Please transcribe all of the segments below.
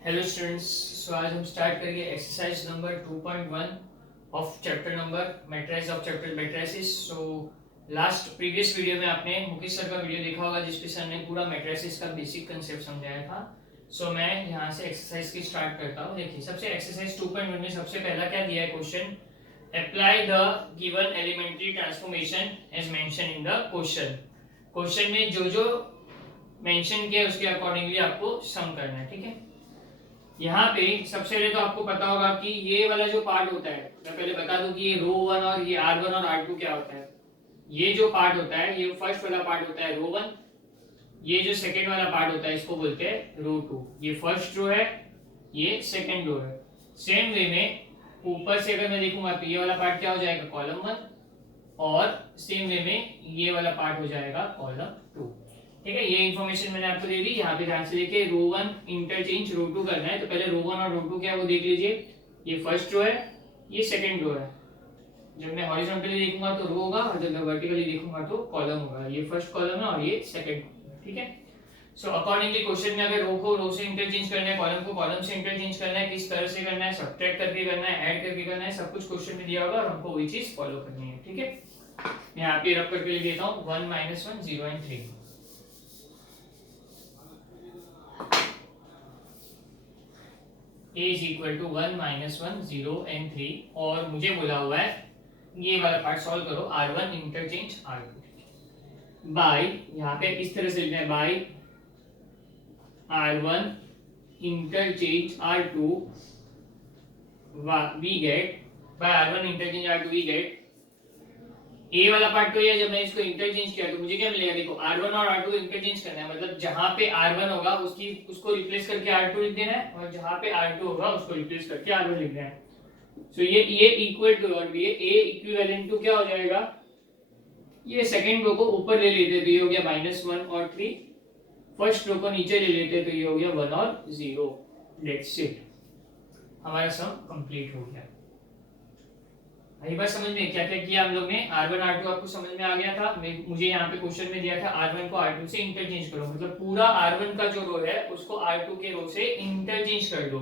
Hello students. सो आज हम start करेंगे exercise number 2.1 of chapter number matrices of chapter matrices. So last previous video में आपने Mukesh sir का वीडियो देखा होगा जिसपे सर ने पूरा मैट्रिसेस का बेसिक कंसेप्ट समझाया था। सो मैं यहाँ से एक्सरसाइज की स्टार्ट करता हूँ। देखिए सबसे एक्सरसाइज 2.1 में सबसे पहला क्या दिया है question, apply the given elementary transformation as mentioned in the question. Question में जो जो मेंशन किया उसके अकॉर्डिंगली आपको सम करना है, ठीक है। यहाँ पे सबसे पहले तो आपको पता होगा कि ये वाला जो पार्ट होता है, मैं पहले बता दूं कि ये रो वन और ये आर वन और आर टू क्या होता है। ये जो पार्ट होता है ये फर्स्ट वाला पार्ट होता है रो वन, ये जो सेकंड वाला पार्ट होता है इसको बोलते हैं रो टू। ये फर्स्ट रो है, ये सेकंड रो है। सेम वे में ऊपर से अगर मैं देखूंगा तो ये वाला पार्ट क्या हो जाएगा, कॉलम वन, और सेम वे में ये वाला पार्ट हो जाएगा कॉलम टू। ठीक है, ये इन्फॉर्मेशन मैंने आपको दे दी। यहाँ पे ध्यान से देखिए, रो वन इंटरचेंज रो टू करना है तो पहले रो वन और रो टू क्या है वो देख लीजिए। ये फर्स्ट रो है, ये सेकंड रो है। जब मैं हॉरिजॉन्टली देखूंगा तो रो होगा और जब मैं वर्टिकली देखूंगा तो कॉलम होगा। ये फर्स्ट कॉलम है और ये सेकंड, ठीक है। सो अकॉर्डिंगली क्वेश्चन में अगर रो को रो से इंटरचेंज करना है, कॉलम को कॉलम से इंटरचेंज करना है, किस तरह से करना है, सब्ट्रैक्ट करके करना है, ऐड करके करना है, सब कुछ क्वेश्चन में दिया होगा और हमको वही चीज फॉलो करनी है, ठीक है। मैं यहाँ पे रब करके लिख देता हूँ 1 -1 0 and 3 a is equal to 1 -1 0 and 3। और मुझे बोला हुआ है ये वाला पार्ट सॉल्व करो, r1 इंटरचेंज r2 बाय, यहाँ पे इस तरह से लिखना है by r1 interchange r2 we get, by r1 interchange r2 we get. A वाला पार्ट तो ये, जब मैं इसको इंटरचेंज किया तो मुझे क्या मिलेगा, देखो R1 और R2 इंटरचेंज करना है, मतलब जहां पे R1 होगा उसको रिप्लेस करके R2 लिख देना है और जहां पे R2 होगा उसको रिप्लेस करके R1 लिख देना है। सो ये इक्वल टू, और ये A इक्विवेलेंट टू क्या हो जाएगा, ये सेकंड रो को ऊपर ले लेते तो ये हो गया -1 और 3, फर्स्ट रो को नीचे ले लेते तो ये हो गया 1 और 0। दैट्स इट, हमारा सम कंप्लीट हो गया। यही बात समझ में क्या क्या किया हम लोग ने। R1 R2 आपको समझ में आ गया था। मुझे यहाँ पे क्वेश्चन में दिया था R1 को R2 से इंटरचेंज करो, मतलब पूरा R1 का जो रो है उसको R2 के रो से इंटरचेंज कर दो।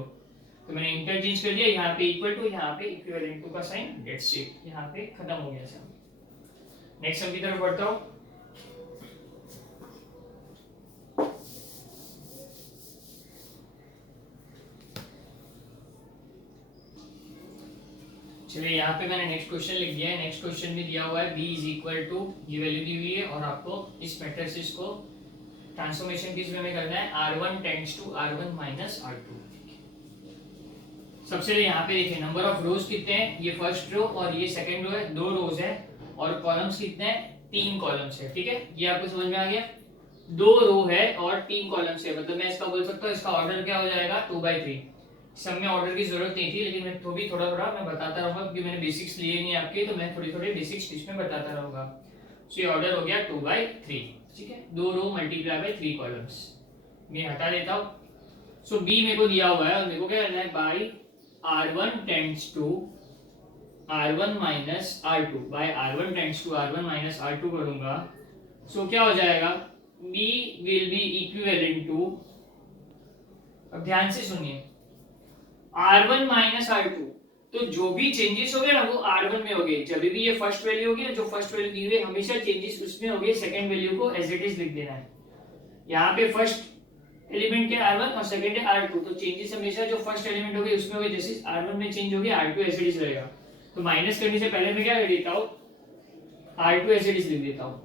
तो मैंने इंटरचेंज कर दिया, यहाँ पे इक्वल टू, यहाँ पे इक्विवेलेंट टू का साइन, दैट्स इट, यहाँ पे खत्म हो गया सम। नेक्स्ट सम की तरफ बढ़ता हूँ। चलिए यहाँ पे मैंने नेक्स्ट क्वेश्चन लिख दिया है। नेक्स्ट क्वेश्चन में दिया हुआ है b इज इक्वल टू, ये वैल्यू दी हुई है और आपको इस मैट्रिक्स को ट्रांसफॉर्मेशन किस वे में करना है, r1 tends to r1 minus r2। सबसे यहाँ पे देखिए नंबर ऑफ रोज कितने हैं, ये फर्स्ट रो और ये सेकंड रो है, 2 रोज है, और कॉलम्स कितने हैं, 3 कॉलम्स है, ठीक है। ये आपको समझ में आ गया, 2 रो है और 3 कॉलम्स है, मतलब मैं इसका बोल सकता हूँ इसका ऑर्डर क्या हो जाएगा 2/3। सब में ऑर्डर की जरूरत नहीं थी, लेकिन मैं तो भी थोड़ा थोड़ा मैं बताता रहूंगा क्योंकि मैंने बेसिक्स लिए नहीं आपके, तो मैं थोड़ी थोड़ी बेसिक्स इसमें बताता रहूंगा। सो ये ऑर्डर हो गया 2/3, ठीक है। 2 रो मल्टीप्लाई बाय 3 कॉलम्स, मैं हटा देता हूँ। सो बी मेरे को दिया हुआ है और मेरे को क्या करना है, by r1 tends to r1 minus r2, by r1 tends to r1 minus r2 करूंगा। सो क्या हो जाएगा, b will be equivalent to, अब ध्यान से सुनिए, R1 माइनस R2, तो जो भी चेंजेस हो गए ना वो R1 में हो गए। जब भी ये फर्स्ट वैल्यू होगी, जो फर्स्ट वैल्यू दी हुई है हमेशा चेंजेस उसमें हो गए, सेकंड वैल्यू को एज इट इज लिख देना है। यहाँ पे फर्स्ट एलिमेंट है R1 और सेकंड है R2, तो चेंजेस हमेशा जो फर्स्ट एलिमेंट हो गए उसमें हो गए, जैसे R1 में चेंज हो गया R2 एज इट इज रहेगा। तो माइनस करने से पहले मैं क्या कर देता हूँ, R2 एज इट इज लिख देता हूँ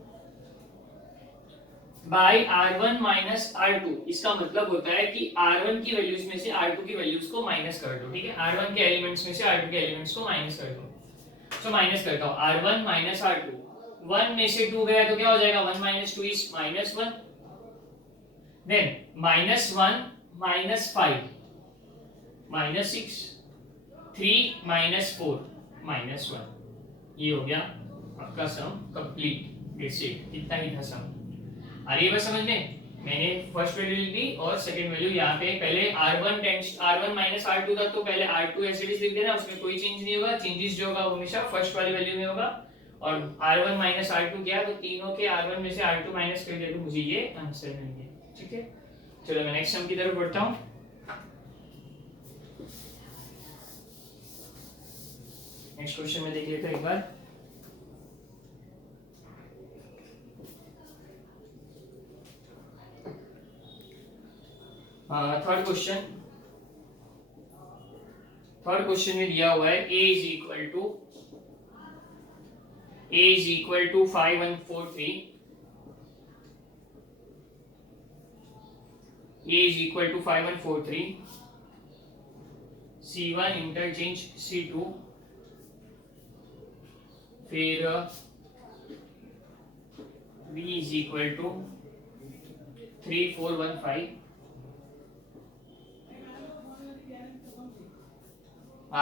बाय R1 माइनस R2। इसका मतलब होता है कि R1 की वैल्यूज में से R2 की वैल्यूज को माइनस कर दो, ठीक है। R1 के एलिमेंट्स में से R2 के एलिमेंट्स को माइनस कर दो। सो माइनस करता हूँ, R1 माइनस R2, 1 में से 2 गया तो क्या हो जाएगा, 1 minus 2 is -1, then -1 minus 5 -6, 3 minus 4 -1। ये हो गया आपका सम कंप्लीट। इतना ही था सम। आ रही है बस समझ में। मैंने फर्स्ट वैल्यू लिख दी और सेकंड वैल्यू यहाँ पे, पहले R1 माइनस R2 था तो पहले R2 एज इट इज लिख देना, उसमें कोई चेंज नहीं होगा। चेंजेस जो होगा वो हमेशा फर्स्ट वाली वैल्यू में होगा। और R1 माइनस R2 किया तो तीनों के R1 में से R2 माइनस कर दिया तो मुझे ये आंसर मिल गया, ठीक है। चलो मैं नेक्स्ट सम की तरफ बढ़ता हूँ। नेक्स्ट क्वेश्चन में देख लेते हैं एक बार। थर्ड क्वेश्चन में दिया हुआ है a is equal to 5143, a is equal to 5143, C1 interchange C2, फिर B is equal to 3415,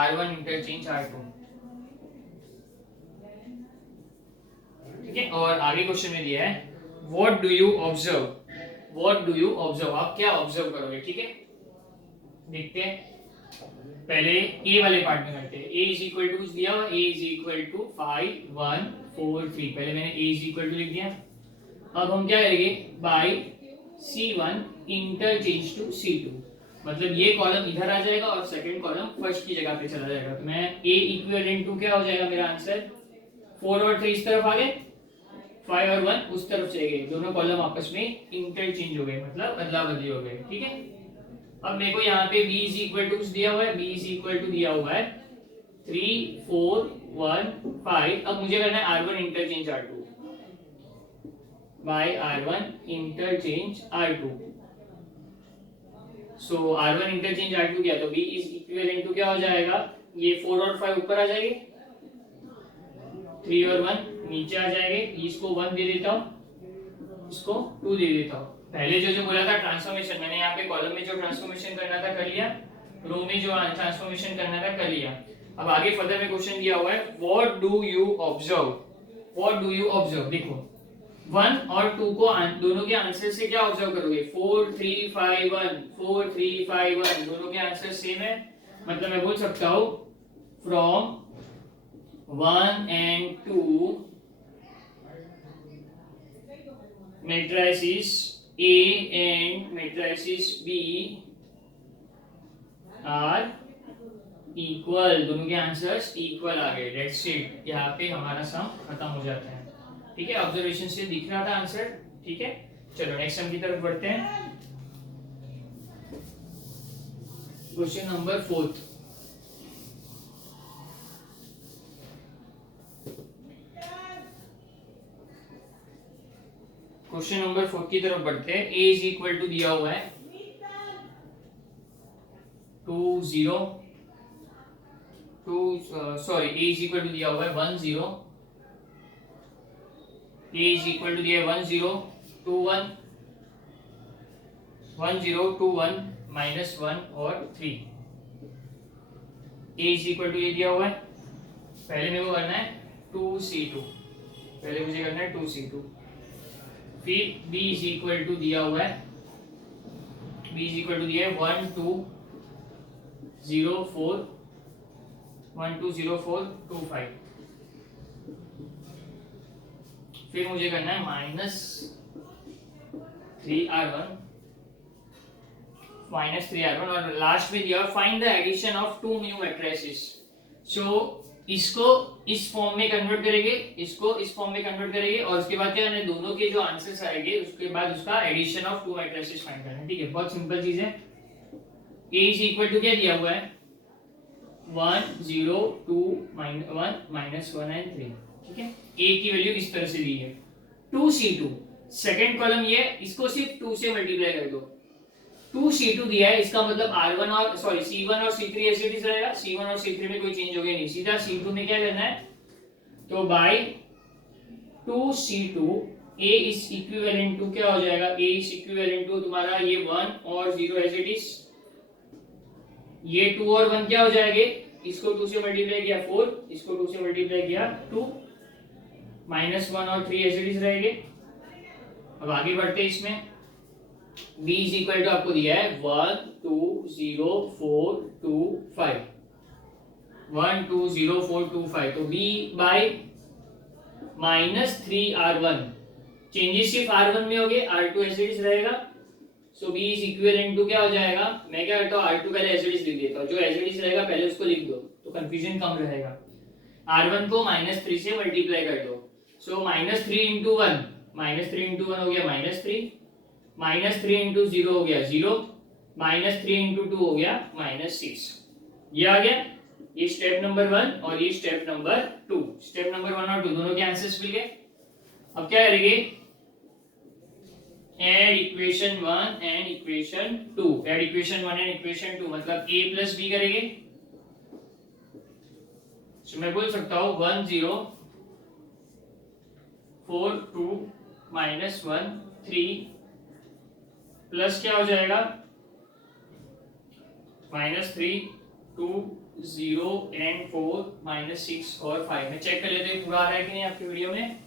R1 interchange R2। ठीक है, और आगे क्वेश्चन में दिया है व्हाट डू यू ऑब्जर्व, आप क्या ऑब्जर्व करोगे। ठीक है, देखते हैं, पहले ए वाले पार्ट में करते हैं। ए इज इक्वल टू कुछ दिया हुआ, ए इज इक्वल टू 5143, पहले मैंने ए इज इक्वल टू लिख दिया। अब हम क्या करेंगे, bye C1 interchange to C2, मतलब ये कॉलम इधर आ जाएगा और सेकंड कॉलम फर्स्ट की जगह पे चला जाएगा। तो मैं ए इक्विवेलेंट टू क्या हो जाएगा मेरा आंसर, 4 और 3 इस तरफ आ गए, 5 और 1 उस तरफ चले गए, दोनों कॉलम आपस में इंटरचेंज हो गए, मतलब अदला बदली हो गए। ठीक है, अब मेरे को यहाँ पे b इज इक्वल टू दिया हुआ है, b इज इक्वल टू दिया हुआ है 3 4 1 5। अब मुझे करना है R1 interchange R2 by R1 interchange R2। So R1 interchange R2 किया तो b इज इक्विवेलेंट टू क्या हो जाएगा, ये 4 और 5 ऊपर आ जाएंगे, 3 और 1 नीचे आ जाएंगे, इसको 1 दे देता हूँ, इसको 2 दे देता हूँ। पहले जो बोला था ट्रांसफॉर्मेशन, मैंने यहाँ पे कॉलम में जो ट्रांसफॉर्मेशन करना था कर लिया, रो में जो ट्रांसफॉर्मेशन करना था कर लिया। अब आगे फर्दर में क्वेश्चन दिया हुआ है व्हाट डू यू ऑब्जर्व। देखो 1 और 2 को दोनों के आंसर से क्या ऑब्जर्व करोगे, 4 3 5 1, 4 3 5 1, दोनों के आंसर सेम है, मतलब मैं बोल सकता हूँ from 1 and 2 matrices A and matrices B are equal, दोनों के आंसर्स इक्वल आ गए। दैट्स इट, यहाँ पे हमारा सम खत्म हो जाता है। ठीक है, ऑब्जर्वेशन से दिख रहा था आंसर। ठीक है, चलो नेक्स्ट सम की तरफ बढ़ते हैं। Question number 4। क्वेश्चन नंबर 4 की तरफ बढ़ते हैं। a इज इक्वल टू दिया हुआ है 2 0 2 sorry a is equal to दिया हुआ है 1 0, a इज इक्वल टू दिया है 1 0 2 1 1 0 2 1 माइनस 1 और 3। a इज इक्वल टू ये दिया हुआ है, पहले मेरे को करना है 2c2, पहले मुझे करना है 2c2। फिर b इज इक्वल टू दिया हुआ है, b इज इक्वल टू दिया है 1 2 0 4 1 2 0 4 2 5। फिर मुझे करना है माइनस 3r1 और लास्ट में दिया find the addition of 2 new matrices. So इसको इस फॉर्म में कन्वर्ट करेंगे, इसको इस फॉर्म में कन्वर्ट करेंगे, और उसके बाद क्या है, दोनों के जो आंसर्स आएंगे उसके बाद उसका एडिशन ऑफ 2 मैट्रिसेस फाइंड करना है। ठीक है, बहुत सिंपल चीज है। a इज इक्वल टू क्या दिया हुआ है 1 0 2 1 माइनस 1 एंड 3। ठीक है, a की वैल्यू इस तरह से दी है 2c2, सेकंड कॉलम ये, इसको सिर्फ 2 से मल्टीप्लाई कर दो, 2c2 दिया है, इसका मतलब R1 और सॉरी C1 और C3 ऐसे ही रहेगा, C1 और C3 में कोई चेंज हो गया नहीं, सीधा C2 में क्या करना है, तो by 2c2 a is equivalent to क्या हो जाएगा, a इज इक्विवेलेंट टू तुम्हारा ये 1 और 0 एज इट इज, ये 2 और 1 क्या हो जाएंगे, इसको 2 से मल्टीप्लाई किया 4, इसको 2 से मल्टीप्लाई किया 2, माइनस 1 और 3 एज इट इज रहेंगे। अब आगे बढ़ते हैं इसमें, b इज इक्वल टू आपको दिया है 1 2 0 4 2 5, 1 2 0 4 2 5, तो b bye minus 3r1, changes सिर्फ r1 में हो गए, r2 एज इट इज रहेगा। सो b इज इक्विवेलेंट टू क्या हो जाएगा, मैं क्या करता हूँ r2 पहले एज इट इज लिख देता हूँ, जो एज इट इज रहेगा पहले उसको लिख दो तो कंफ्यूजन कम रहेगा। R1 को -3 से मल्टीप्लाई कर दो। सो -3 इंटू वन, -3 इंटू वन हो गया -3, -3 इंटू 0 हो गया 0, -3 इंटू 2 हो गया -6। ये आ गया, ये स्टेप नंबर 1 और ये स्टेप नंबर 2। स्टेप नंबर 1 और 2 दोनों के आंसर्स मिल गए। अब क्या करेंगे, add equation 1 and equation 2। Add equation 1 and equation 2 मतलब a प्लस b करेंगे। तो मैं बोल सकता हूं 1 0 4 2 -1 3 प्लस क्या हो जाएगा -3 2 0 एंड 4 -6 और 5। मैं चेक कर लेते हैं पूरा आ रहा है कि नहीं आपकी वीडियो में।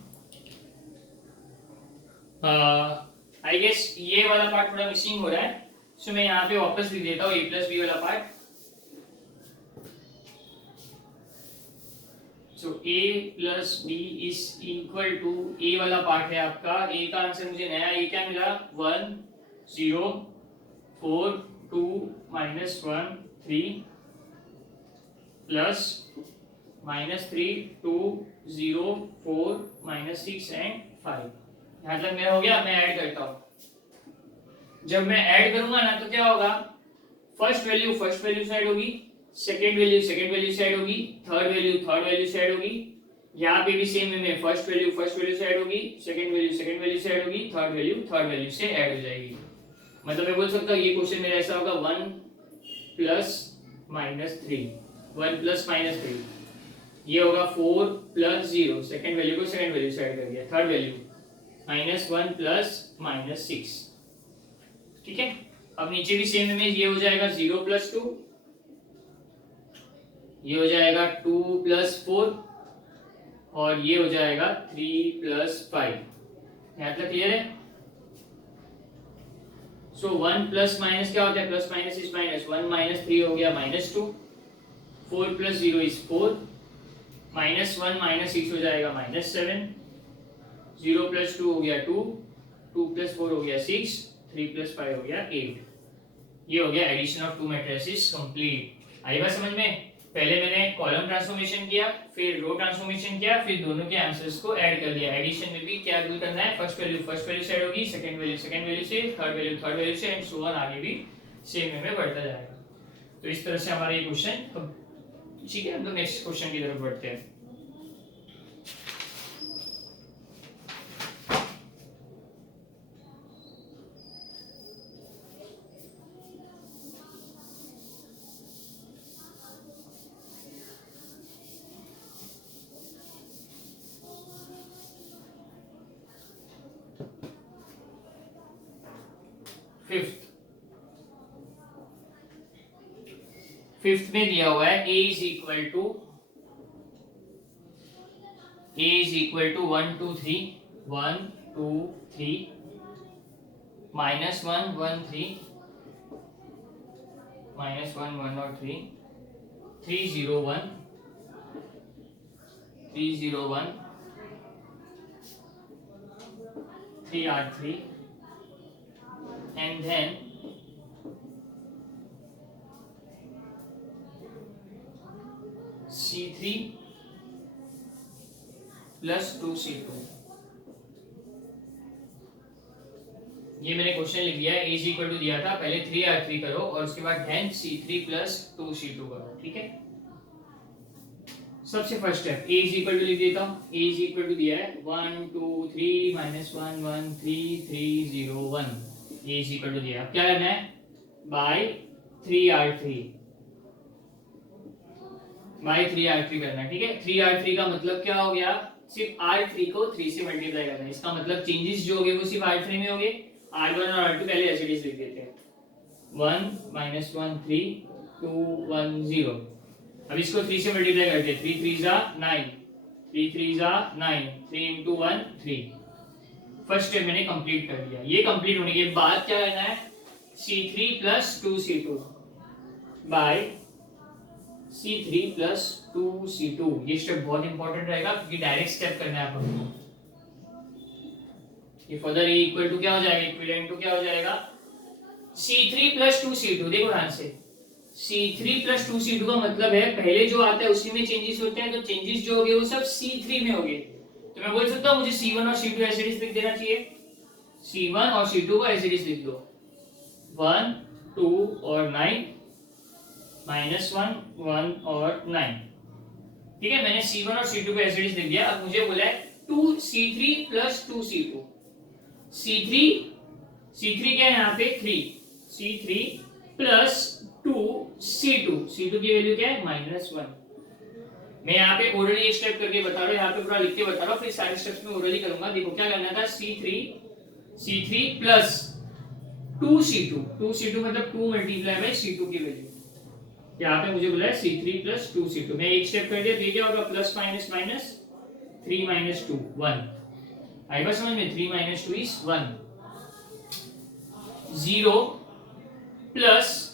आई गेस ये वाला पार्ट थोड़ा मिसिंग हो रहा है, सो मैं यहाँ पे वापस लिख देता हूँ a प्लस बी वाला part. So a plus B is equal to, a वाला पार्ट है आपका, a का आंसर मुझे नया a क्या मिला 1 0 4 2 -1 3 प्लस -3 2 0 4 -6 एंड 5। यहाँ तक मेरा हो गया। मैं ऐड करता हूँ। जब मैं ऐड करूंगा ना तो क्या होगा, फर्स्ट वैल्यू से ऐड होगी, सेकंड वैल्यू से ऐड होगी, थर्ड वैल्यू से ऐड होगी। यहाँ पे भी सेम है, फर्स्ट वैल्यू से ऐड होगी, सेकंड वैल्यू से ऐड होगी, थर्ड वैल्यू से ऐड हो जाएगी। मतलब मैं बोल सकता हूँ ये क्वेश्चन मेरा ऐसा होगा 1 प्लस -3, 1 प्लस -3। ये होगा 4 प्लस 0, सेकंड वैल्यू को सेकंड वैल्यू से ऐड कर दिया, थर्ड वैल्यू -1 प्लस -6। ठीक है। अब नीचे भी सेम इमेज, ये हो जाएगा 0 प्लस 2, ये हो जाएगा 2 प्लस 4 और ये हो जाएगा 3 प्लस 5। यहाँ तक क्लियर है। सो 1 प्लस माइनस क्या होता है, प्लस माइनस इज माइनस, 1 -3 हो गया -2, 4 प्लस 0 इज 4, -1 -6 हो जाएगा -7, 0 प्लस 2 हो गया 2, 2 प्लस 4 हो गया 6, 3 प्लस 5 हो गया 8। ये हो गया addition of two matrices complete. आई बात समझ में। पहले मैंने कॉलम ट्रांसफॉर्मेशन किया, फिर रो ट्रांसफॉर्मेशन किया, फिर दोनों के आंसर्स को ऐड कर दिया। एडिशन में भी क्या रूल करना है, फर्स्ट वैल्यू से ऐड होगी, सेकंड वैल्यू से, थर्ड वैल्यू से एंड सो ऑन, आगे भी सेम वे में बढ़ता जाएगा। तो इस तरह से हमारा ये क्वेश्चन, ठीक है। हम लोग नेक्स्ट क्वेश्चन की तरफ बढ़ते हैं। फिफ्थ में दिया हुआ है a इज इक्वल टू 1 2 3 -1 1 3 -1 1 और 3 3 0 1 3 0 1 3 R 3 and then C3 plus 2C2। ये मैंने क्वेश्चन लिख दिया है, a इज इक्वल टू दिया था, पहले 3R3 करो और उसके बाद then C3 प्लस 2C2 करो। ठीक है। सबसे first step a is equal to लिख देता हूँ। a इज इक्वल टू दिया है 1 2 3 -1 1 3 3 0 1। a इज इक्वल टू दिया है। अब क्या करना है, बाय 3R3 करना है। ठीक है। 3R3 का मतलब क्या हो गया, सिर्फ R3 को 3 से मल्टीप्लाई करना है। इसका मतलब चेंजेस जो होंगे वो सिर्फ R3 में होंगे। R1 और R2 पहले ऐसे लिख देते हैं, 1 -1 3 2 1 0। अब इसको 3 से मल्टीप्लाई करते हैं, 3 3 जा 9, 3 3 जा 9, 3 into 1 3। फर्स्ट स्टेप मैंने कंप्लीट कर दिया। ये कंप्लीट होने के बाद क्या करना है, C3 plus 2C2 bye C3 plus 2C2। ये स्टेप बहुत इंपॉर्टेंट रहेगा क्योंकि डायरेक्ट स्टेप करना है आपको। ये फर्दर ये इक्वल टू क्या हो जाएगा, इक्विवेलेंट टू क्या हो जाएगा, C3 प्लस 2C2। देखो ध्यान से, C3 प्लस 2C2 का मतलब है पहले जो आता है उसी में चेंजेस होते हैं, तो चेंजेस जो हो गए वो सब C3 में हो गए। तो मैं बोल सकता हूँ मुझे C1 और C2 ऐसे लिख देना चाहिए, C1 और C2 को ऐसे लिख दो, 1 2 और 9 -1 1 और 9। ठीक है, मैंने C1 और C2 को ऐसे लिख दिया। अब मुझे बोला है 2C3 प्लस 2C2। C3 क्या है यहाँ पे 3, C3 प्लस 2C2 की वैल्यू क्या है -1। मैं यहाँ पे ओरली एक स्टेप करके बता रहा हूँ, यहाँ पे पूरा लिख के बता रहा हूँ, फिर सारे स्टेप्स में ओरली करूंगा। देखो क्या करना था, C3 प्लस 2C2 मतलब 2 मल्टीप्लाई बाय C2 की वैल्यू। यहाँ पे मुझे बोला है C3 प्लस 2C2। मैं एक स्टेप कर दिया, तो ये क्या होगा, प्लस माइनस माइनस 3 माइनस 2 1। आई बात समझ में, 3 माइनस 2 इज 1। 0 प्लस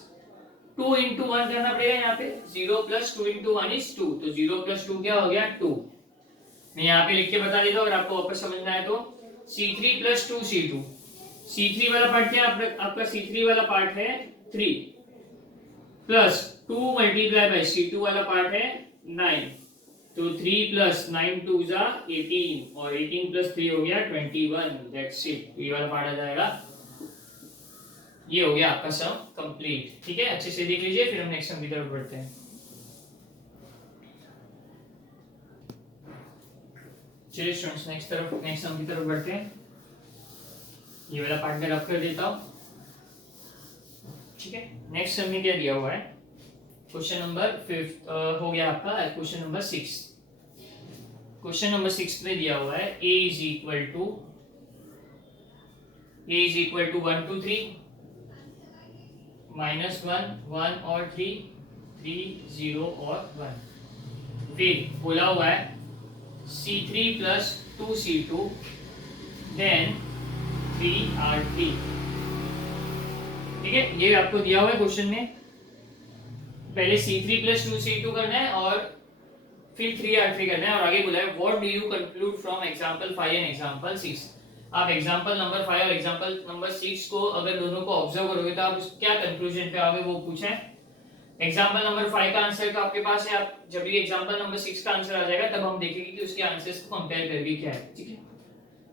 2 इंटू 1 करना पड़ेगा यहाँ पे, 0 प्लस 2 इंटू 1 इज 2, तो 0 प्लस 2 क्या हो गया 2। मैं यहाँ पे लिख के बता देता हूँ अगर आपको वापस समझना है तो। C3 प्लस 2C2, C3 वाला पार्ट क्या है आपका C3 वाला पार्ट है 3 प्लस 2 मल्टीप्लाई बाय C2 वाला पार्ट है 9, तो 3 प्लस 9 2 जा 18 और 18 प्लस 3 हो गया 21। दैट्स इट, ये वाला पार्ट आ जाएगा। ये हो गया आपका सम कंप्लीट। ठीक है, अच्छे से देख लीजिए, फिर हम नेक्स्ट सम की तरफ बढ़ते हैं। चलिए स्टूडेंट्स, नेक्स्ट सम की तरफ बढ़ते हैं। ये वाला पार्ट मैं रब कर देता हूँ। ठीक है, नेक्स्ट सम में क्या दिया हुआ है, क्वेश्चन नंबर 5 हो गया आपका, क्वेश्चन नंबर 6। क्वेश्चन नंबर 6 में दिया हुआ है a is equal to 1 to 3 -1 1 और 3 3 0 और 1। फिर बोला हुआ है C3 plus 2C2 then 3R3। ठीक है, ये आपको दिया हुआ है क्वेश्चन में। पहले C3 प्लस 2C2 करना है और फिर 3R3 करना है, और आगे बोला है what do you conclude from example 5 and example 6। आप एग्जांपल नंबर 5 और एग्जांपल नंबर 6 को अगर दोनों को ऑब्जर्व करोगे तो आप क्या कंक्लूजन पे आओगे वो पूछा है। एग्जांपल नंबर 5 का आंसर तो आपके पास है, आप जब भी एग्जांपल नंबर 6 का आंसर आ जाएगा तब हम देखेंगे कि उसके आंसर्स को कंपेयर करके क्या है। ठीक है,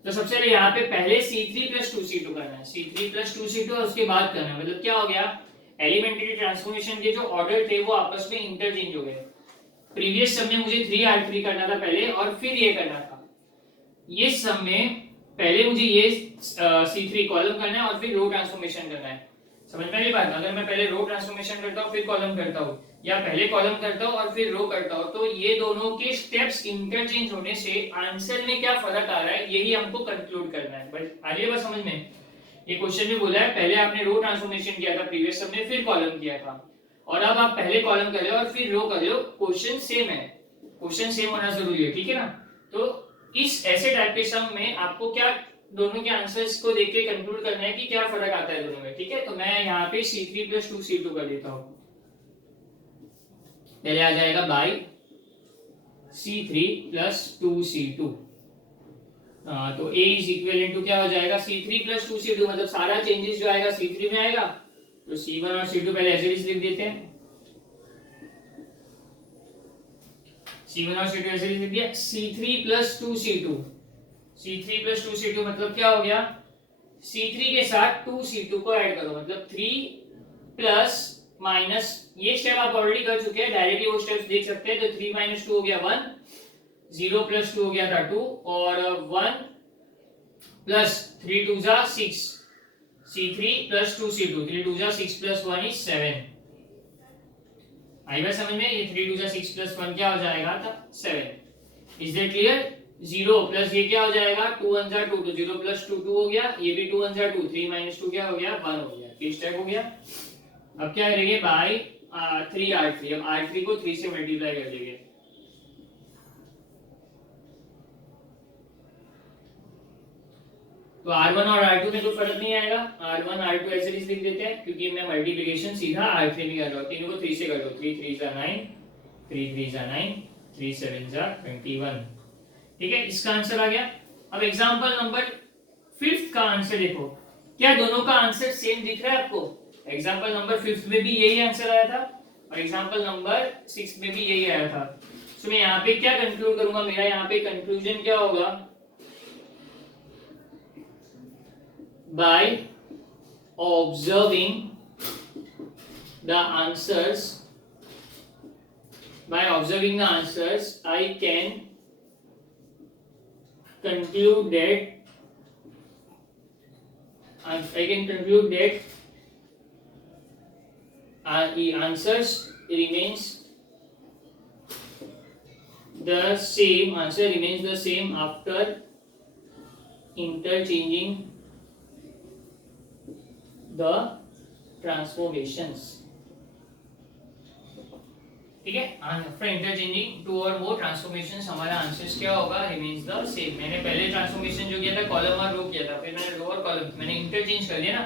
तो सबसे पहले यहाँ पे पहले C3 प्लस 2C2 करना है, C3 प्लस 2C2 और उसके बाद करना है। मतलब क्या हो गया, एलिमेंट्री ट्रांसफॉर्मेशन के जो ऑर्डर थे वो आपस में इंटरचेंज हो गए। प्रीवियस सम में मुझे 3R3 करना था पहले और फिर ये करना था। ये सम में पहले मुझे ये C3 कॉलम करना है और फिर रो ट्रांसफॉर्मेशन करना है। समझ में आई बात? अगर मैं पहले रो ट्रांसफॉर्मेशन करता हूँ फिर कॉलम करता हूँ, या पहले कॉलम करता हूँ और फिर रो करता हूँ, तो ये दोनों के स्टेप्स इंटरचेंज होने से आंसर में क्या फर्क आ रहा है यही हमको कंक्लूड करना है। बस आ रही है बात समझ में? ये क्वेश्चन में बोला है पहले आपने रो ट्रांसफॉर्मेशन किया था प्रीवियस सम में, फिर कॉलम किया था, और अब आप पहले कॉलम कर रहे हो और फिर रो कर रहे हो। क्वेश्चन सेम है, क्वेश्चन सेम होना जरूरी है। ठीक है ना? तो इस ऐसे टाइप के सम में आपको क्या दोनों के आंसर्स को देख के कंक्लूड करना है कि क्या फर्क आता है दोनों में। ठीक है, तो मैं यहाँ पे C3 प्लस 2C2 कर देता हूँ। पहले आ जाएगा बाई C3 प्लस 2C2। तो A इज इक्वल टू क्या हो जाएगा, C3 प्लस 2C2 मतलब सारा चेंजेस जो आएगा C3 में आएगा, तो C1 और C2 पहले ऐसे लिख देते हैं। C1 और C2 ऐसे लिख दिया। C3 plus 2C2, C3 plus 2C2 मतलब क्या हो गया, C3 के साथ 2C2 को ऐड करो, मतलब 3 प्लस माइनस, ये स्टेप आप ऑलरेडी कर चुके हैं, डायरेक्टली वो स्टेप्स देख सकते हैं। तो 3 माइनस 2 हो गया 1, 0 प्लस 2 हो गया था 2, और 1 प्लस 3 2 जा 6, C3 प्लस 2C2, 3 2 जा 6 प्लस 1 इज 7। आई बात समझ में? ये 3 2 जा 6 प्लस 1 क्या हो जाएगा था 7। Is that clear? 0 प्लस ये क्या हो जाएगा 2 1 जा 2, तो 0 प्लस 2 2 हो गया, ये भी 2 1 जा 2, 3 माइनस 2 क्या हो गया 1 हो गया। ये स्टेप हो गया। अब क्या करेंगे, बाय 3R3। अब R3 को 3 से मल्टीप्लाई कर देंगे, तो R1 और R2 में कोई फर्क नहीं आएगा। R1 R2 ऐसे लिख देते हैं क्योंकि मैं मल्टीप्लिकेशन सीधा R3 में कर रहा हूँ। तीनों को 3 से कर दो, 3 3 जा 9, 3 3 जा 9, 3 7 जा 21। ठीक है, इसका आंसर आ गया। अब एग्जांपल नंबर 5 का आंसर देखो, क्या दोनों का आंसर सेम दिख रहा है आपको? एग्जाम्पल नंबर 5 में भी यही आंसर आया था और एग्जाम्पल नंबर 6 में भी यही आया था। तो मैं यहाँ पे क्या कंक्लूड करूंगा, मेरा यहाँ पे कंक्लूजन क्या होगा, by observing the answers, by observing the answers I can conclude that the answers remains the same, answer remains the same after interchanging the transformations। ठीक है, आफ्टर इंटरचेंजिंग टू और मोर ट्रांसफॉर्मेशंस हमारा आंसर्स क्या होगा, remains the same. मैंने पहले transformation जो किया था कॉलम और रो किया था, फिर मैंने रो और कॉलम मैंने इंटरचेंज कर दिया ना,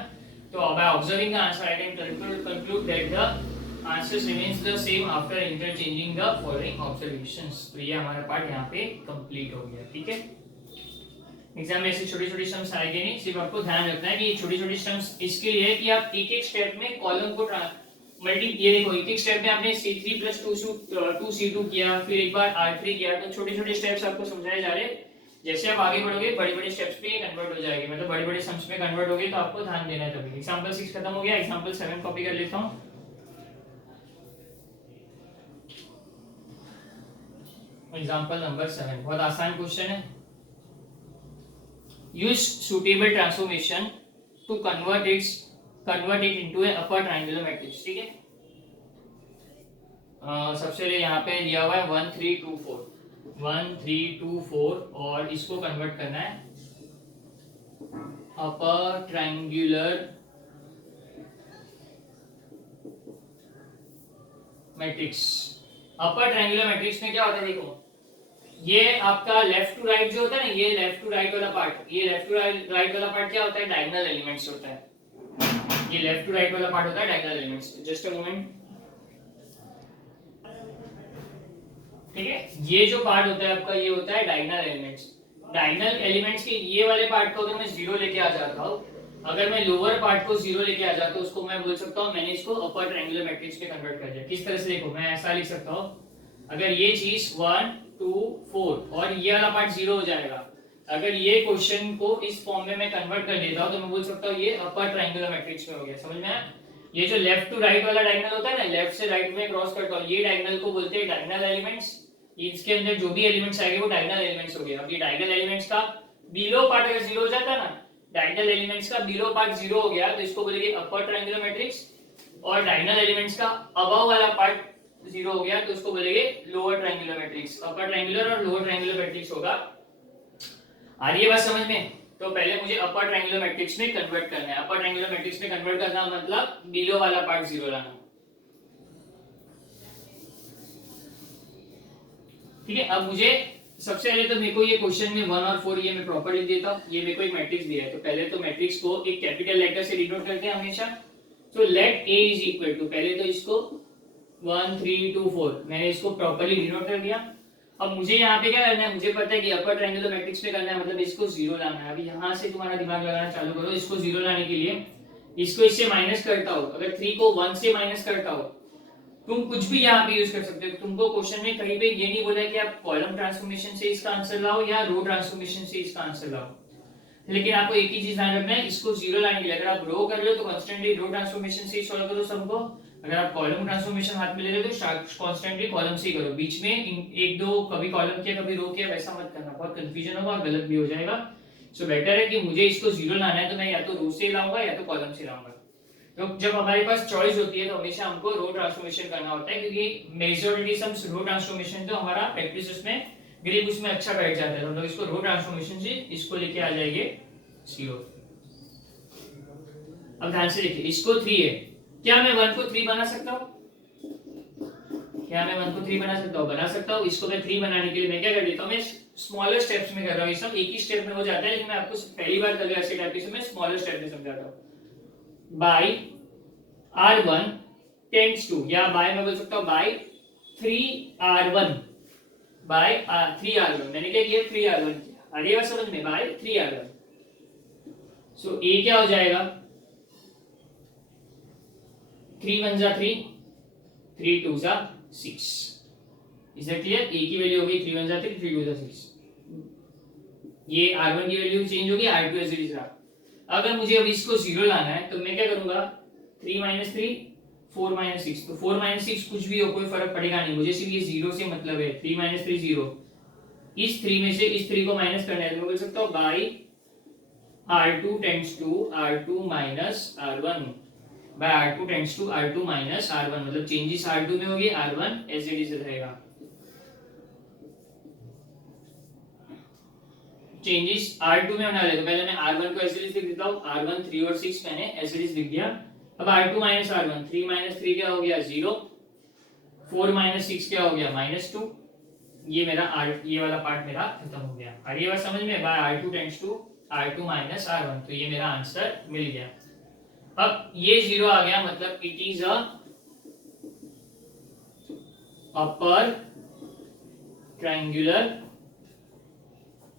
तो by observing the answer I can conclude that the answers remains the same after interchanging the following observations. तो ये हमारा पार्ट यहाँ पे कंप्लीट हो गया। ठीक है, एग्जाम में ऐसी छोटी-छोटी सम्स आएगी नहीं, सिर्फ आपको ध्यान रखना है कि ये छोटी-छोटी सम्स इसके लिए है कि आप एक-एक स्टेप में कॉलम को मल्टी, ये देखो एक एक स्टेप में आपने C3 + 2C2 किया, फिर एक बार R3 किया, तो छोटे-छोटे स्टेप्स आपको समझाए जा रहे हैं। जैसे आप आगे बढ़ोगे बड़े-बड़े स्टेप्स पे कन्वर्ट हो जाएंगे, मतलब बड़े-बड़े सम्स में कन्वर्ट होगे, तो आपको ध्यान देना है तभी। एग्जांपल 6 खत्म हो गया, एग्जांपल 7 कॉपी कर लेता हूं। एग्जांपल नंबर 7 बहुत आसान क्वेश्चन है। Use suitable transformation to convert it into a upper triangular matrix। ठीक है, सबसे पहले यहाँ पे दिया हुआ है 1 3 2 4 1 3 2 4 और इसको कन्वर्ट करना है अपर ट्रायंगुलर मैट्रिक्स। अपर ट्रायंगुलर मैट्रिक्स में क्या होता है, देखो ये आपका लेफ्ट टू राइट जो होता है ना, ये लेफ्ट टू राइट वाला पार्ट, ये लेफ्ट टू राइट वाला पार्ट क्या होता है, डायगोनल एलिमेंट्स होता है। ये लेफ्ट टू राइट वाला पार्ट होता है diagonal elements. Just a moment, ठीक है, ये जो पार्ट होता है आपका ये होता है डायगोनल एलिमेंट्स। डायगोनल एलिमेंट्स के ये वाले पार्ट को अगर मैं 0 लेके आ जाता हूँ, अगर मैं लोअर पार्ट को 0 लेके आ जाता हूँ, उसको मैं बोल सकता हूँ मैंने इसको अपर ट्रायंगुलर मैट्रिक्स में कन्वर्ट कर दिया। किस तरह से, देखो मैं ऐसा लिख सकता हूँ, अगर ये चीज 1 2 4 और ये वाला पार्ट 0 हो जाएगा, अगर ये क्वेश्चन को इस फॉर्म में मैं कन्वर्ट कर देता हूं तो मैं बोल सकता हूं ये अपर ट्रायंगुलर मैट्रिक्स में हो गया। समझ में आया? ये जो लेफ्ट टू राइट वाला डायगोनल होता है ना, लेफ्ट से राइट में क्रॉस करता हूं, ये डायगोनल को बोलते हैं डायगोनल एलिमेंट्स। इसके अंदर जो भी एलिमेंट्स आएंगे वो डायगोनल एलिमेंट्स हो गए। अब ये डायगोनल एलिमेंट्स का बिलो पार्ट अगर 0 हो जाता ना, डायगोनल एलिमेंट्स का बिलो पार्ट 0 हो गया तो इसको बोलेंगे अपर ट्रायंगुलर मैट्रिक्स, और डायगोनल एलिमेंट्स का अबव वाला पार्ट 0 हो गया तो उसको बोलेंगे lower triangular matrix. Upper triangular और लोअर ट्रायंगुलर मैट्रिक्स होगा। आ रही है बात समझ में? तो पहले मुझे अपर ट्रायंगुलर मैट्रिक्स में कन्वर्ट करना है। अपर ट्रायंगुलर मैट्रिक्स में कन्वर्ट करना मतलब बिलो वाला पार्ट 0 लाना। ठीक है, अब मुझे सबसे पहले तो मेरे को ये क्वेश्चन में 1 और 4 ये मैं प्रॉपर लिख देता हूं। ये मेरे को एक मैट्रिक्स दिया है, तो पहले तो मैट्रिक्स को एक कैपिटल लेटर से डिनोट करते हैं हमेशा। तो let A is equal to, पहले तो इसको 1 3 2 4 मैंने इसको प्रॉपर्ली डिनोट कर दिया। अब मुझे यहाँ पे क्या करना है, मुझे पता है कि अपर ट्रायंगुलर मैट्रिक्स में करना है, मतलब इसको 0 लाना है। अभी यहाँ से तुम्हारा दिमाग लगाना चालू करो। इसको 0 लाने के लिए इसको इससे माइनस करता हो, अगर 3 को 1 से माइनस करता हो, तुम कुछ भी यहाँ पे यूज कर सकते हो। तुमको क्वेश्चन में कहीं पे ये नहीं बोला कि आप कॉलम ट्रांसफॉर्मेशन से इसका आंसर लाओ या रो ट्रांसफॉर्मेशन से इसका आंसर लाओ, लेकिन आपको एक ही चीज ध्यान रखना है, इसको 0 लाने के लिए अगर आप रो कर रहे हो तो कांस्टेंटली रो ट्रांसफॉर्मेशन से ही सॉल्व करो सबको। अगर आप कॉलम ट्रांसफॉर्मेशन हाथ में ले रहे हो तो कांस्टेंटली कॉलम से ही करो। बीच में एक दो कभी कॉलम किया कभी रो किया वैसा मत करना, बहुत कंफ्यूजन होगा और गलत भी हो जाएगा। सो बेटर है कि मुझे इसको 0 लाना है तो मैं या तो रो से लाऊंगा या तो कॉलम से लाऊंगा। तो जब हमारे पास चॉइस होती है तो हमेशा हमको रो ट्रांसफॉर्मेशन करना होता है, क्योंकि मेजॉरिटी सम्स रो ट्रांसफॉर्मेशन तो हमारा प्रैक्टिस उसमें ग्रिप उसमें अच्छा बैठ जाता है। हम लोग इसको रो ट्रांसफॉर्मेशन से इसको लेके आ जाएंगे 0। अब ध्यान से देखिए, इसको 3 है, क्या मैं 1 को 3 बना सकता हूँ? क्या मैं 1 को 3 बना सकता हूँ? बना सकता हूँ। इसको मैं 3 बनाने के लिए मैं क्या कर देता हूँ, मैं स्मॉलर स्टेप्स में कर रहा हूँ। ये सब एक ही स्टेप में हो जाता है, लेकिन मैं आपको पहली बार कर रहा हूँ ऐसे टाइप से, मैं स्मॉलर स्टेप में समझाता हूँ। बाय R1 टेंड्स टू, या बाय मैं बोल सकता हूँ बाय 3R1, बाय 3R1 मैंने क्या किया 3R1 किया। आ रही है बात समझ में? Bye 3R1। सो A क्या हो जाएगा, 3 1 जा 3, 3 2 जा 6। Is that clear? ए की वैल्यू हो गई 3 1 जा 3, 3 2 जा 6। ये R1 की वैल्यू चेंज होगी, R2 एज इट इज रहा। अगर मुझे अब इसको 0 लाना है तो मैं क्या करूंगा, 3 - 3 4 - 6। तो 4 - 6 कुछ भी हो, कोई फर्क पड़ेगा नहीं, मुझे सिर्फ ये 0 से मतलब है। 3 - 3 0, इस 3 में से इस 3 को माइनस करना है तो मैं बोल सकता हूँ by R2 tends to R2 minus R1, by R2 tends to R2 minus R1, मतलब चेंजेस R2 में होगी, R1 एज इट इज रहेगा। चेंजेस R2 में होने वाले, तो पहले मैं R1 को एज इट इज लिख देता हूँ। R1 3 और 6 मैंने एज इट इज लिख दिया। अब R2 माइनस R1, 3 - 3 क्या हो गया 0, 4 - 6 क्या हो गया -2। ये मेरा ये वाला पार्ट मेरा खत्म हो गया। और ये बात समझ में, bye R2 tends to R2 minus R1, तो ये मेरा आंसर मिल गया। अब ये 0 आ गया, मतलब it is a upper triangular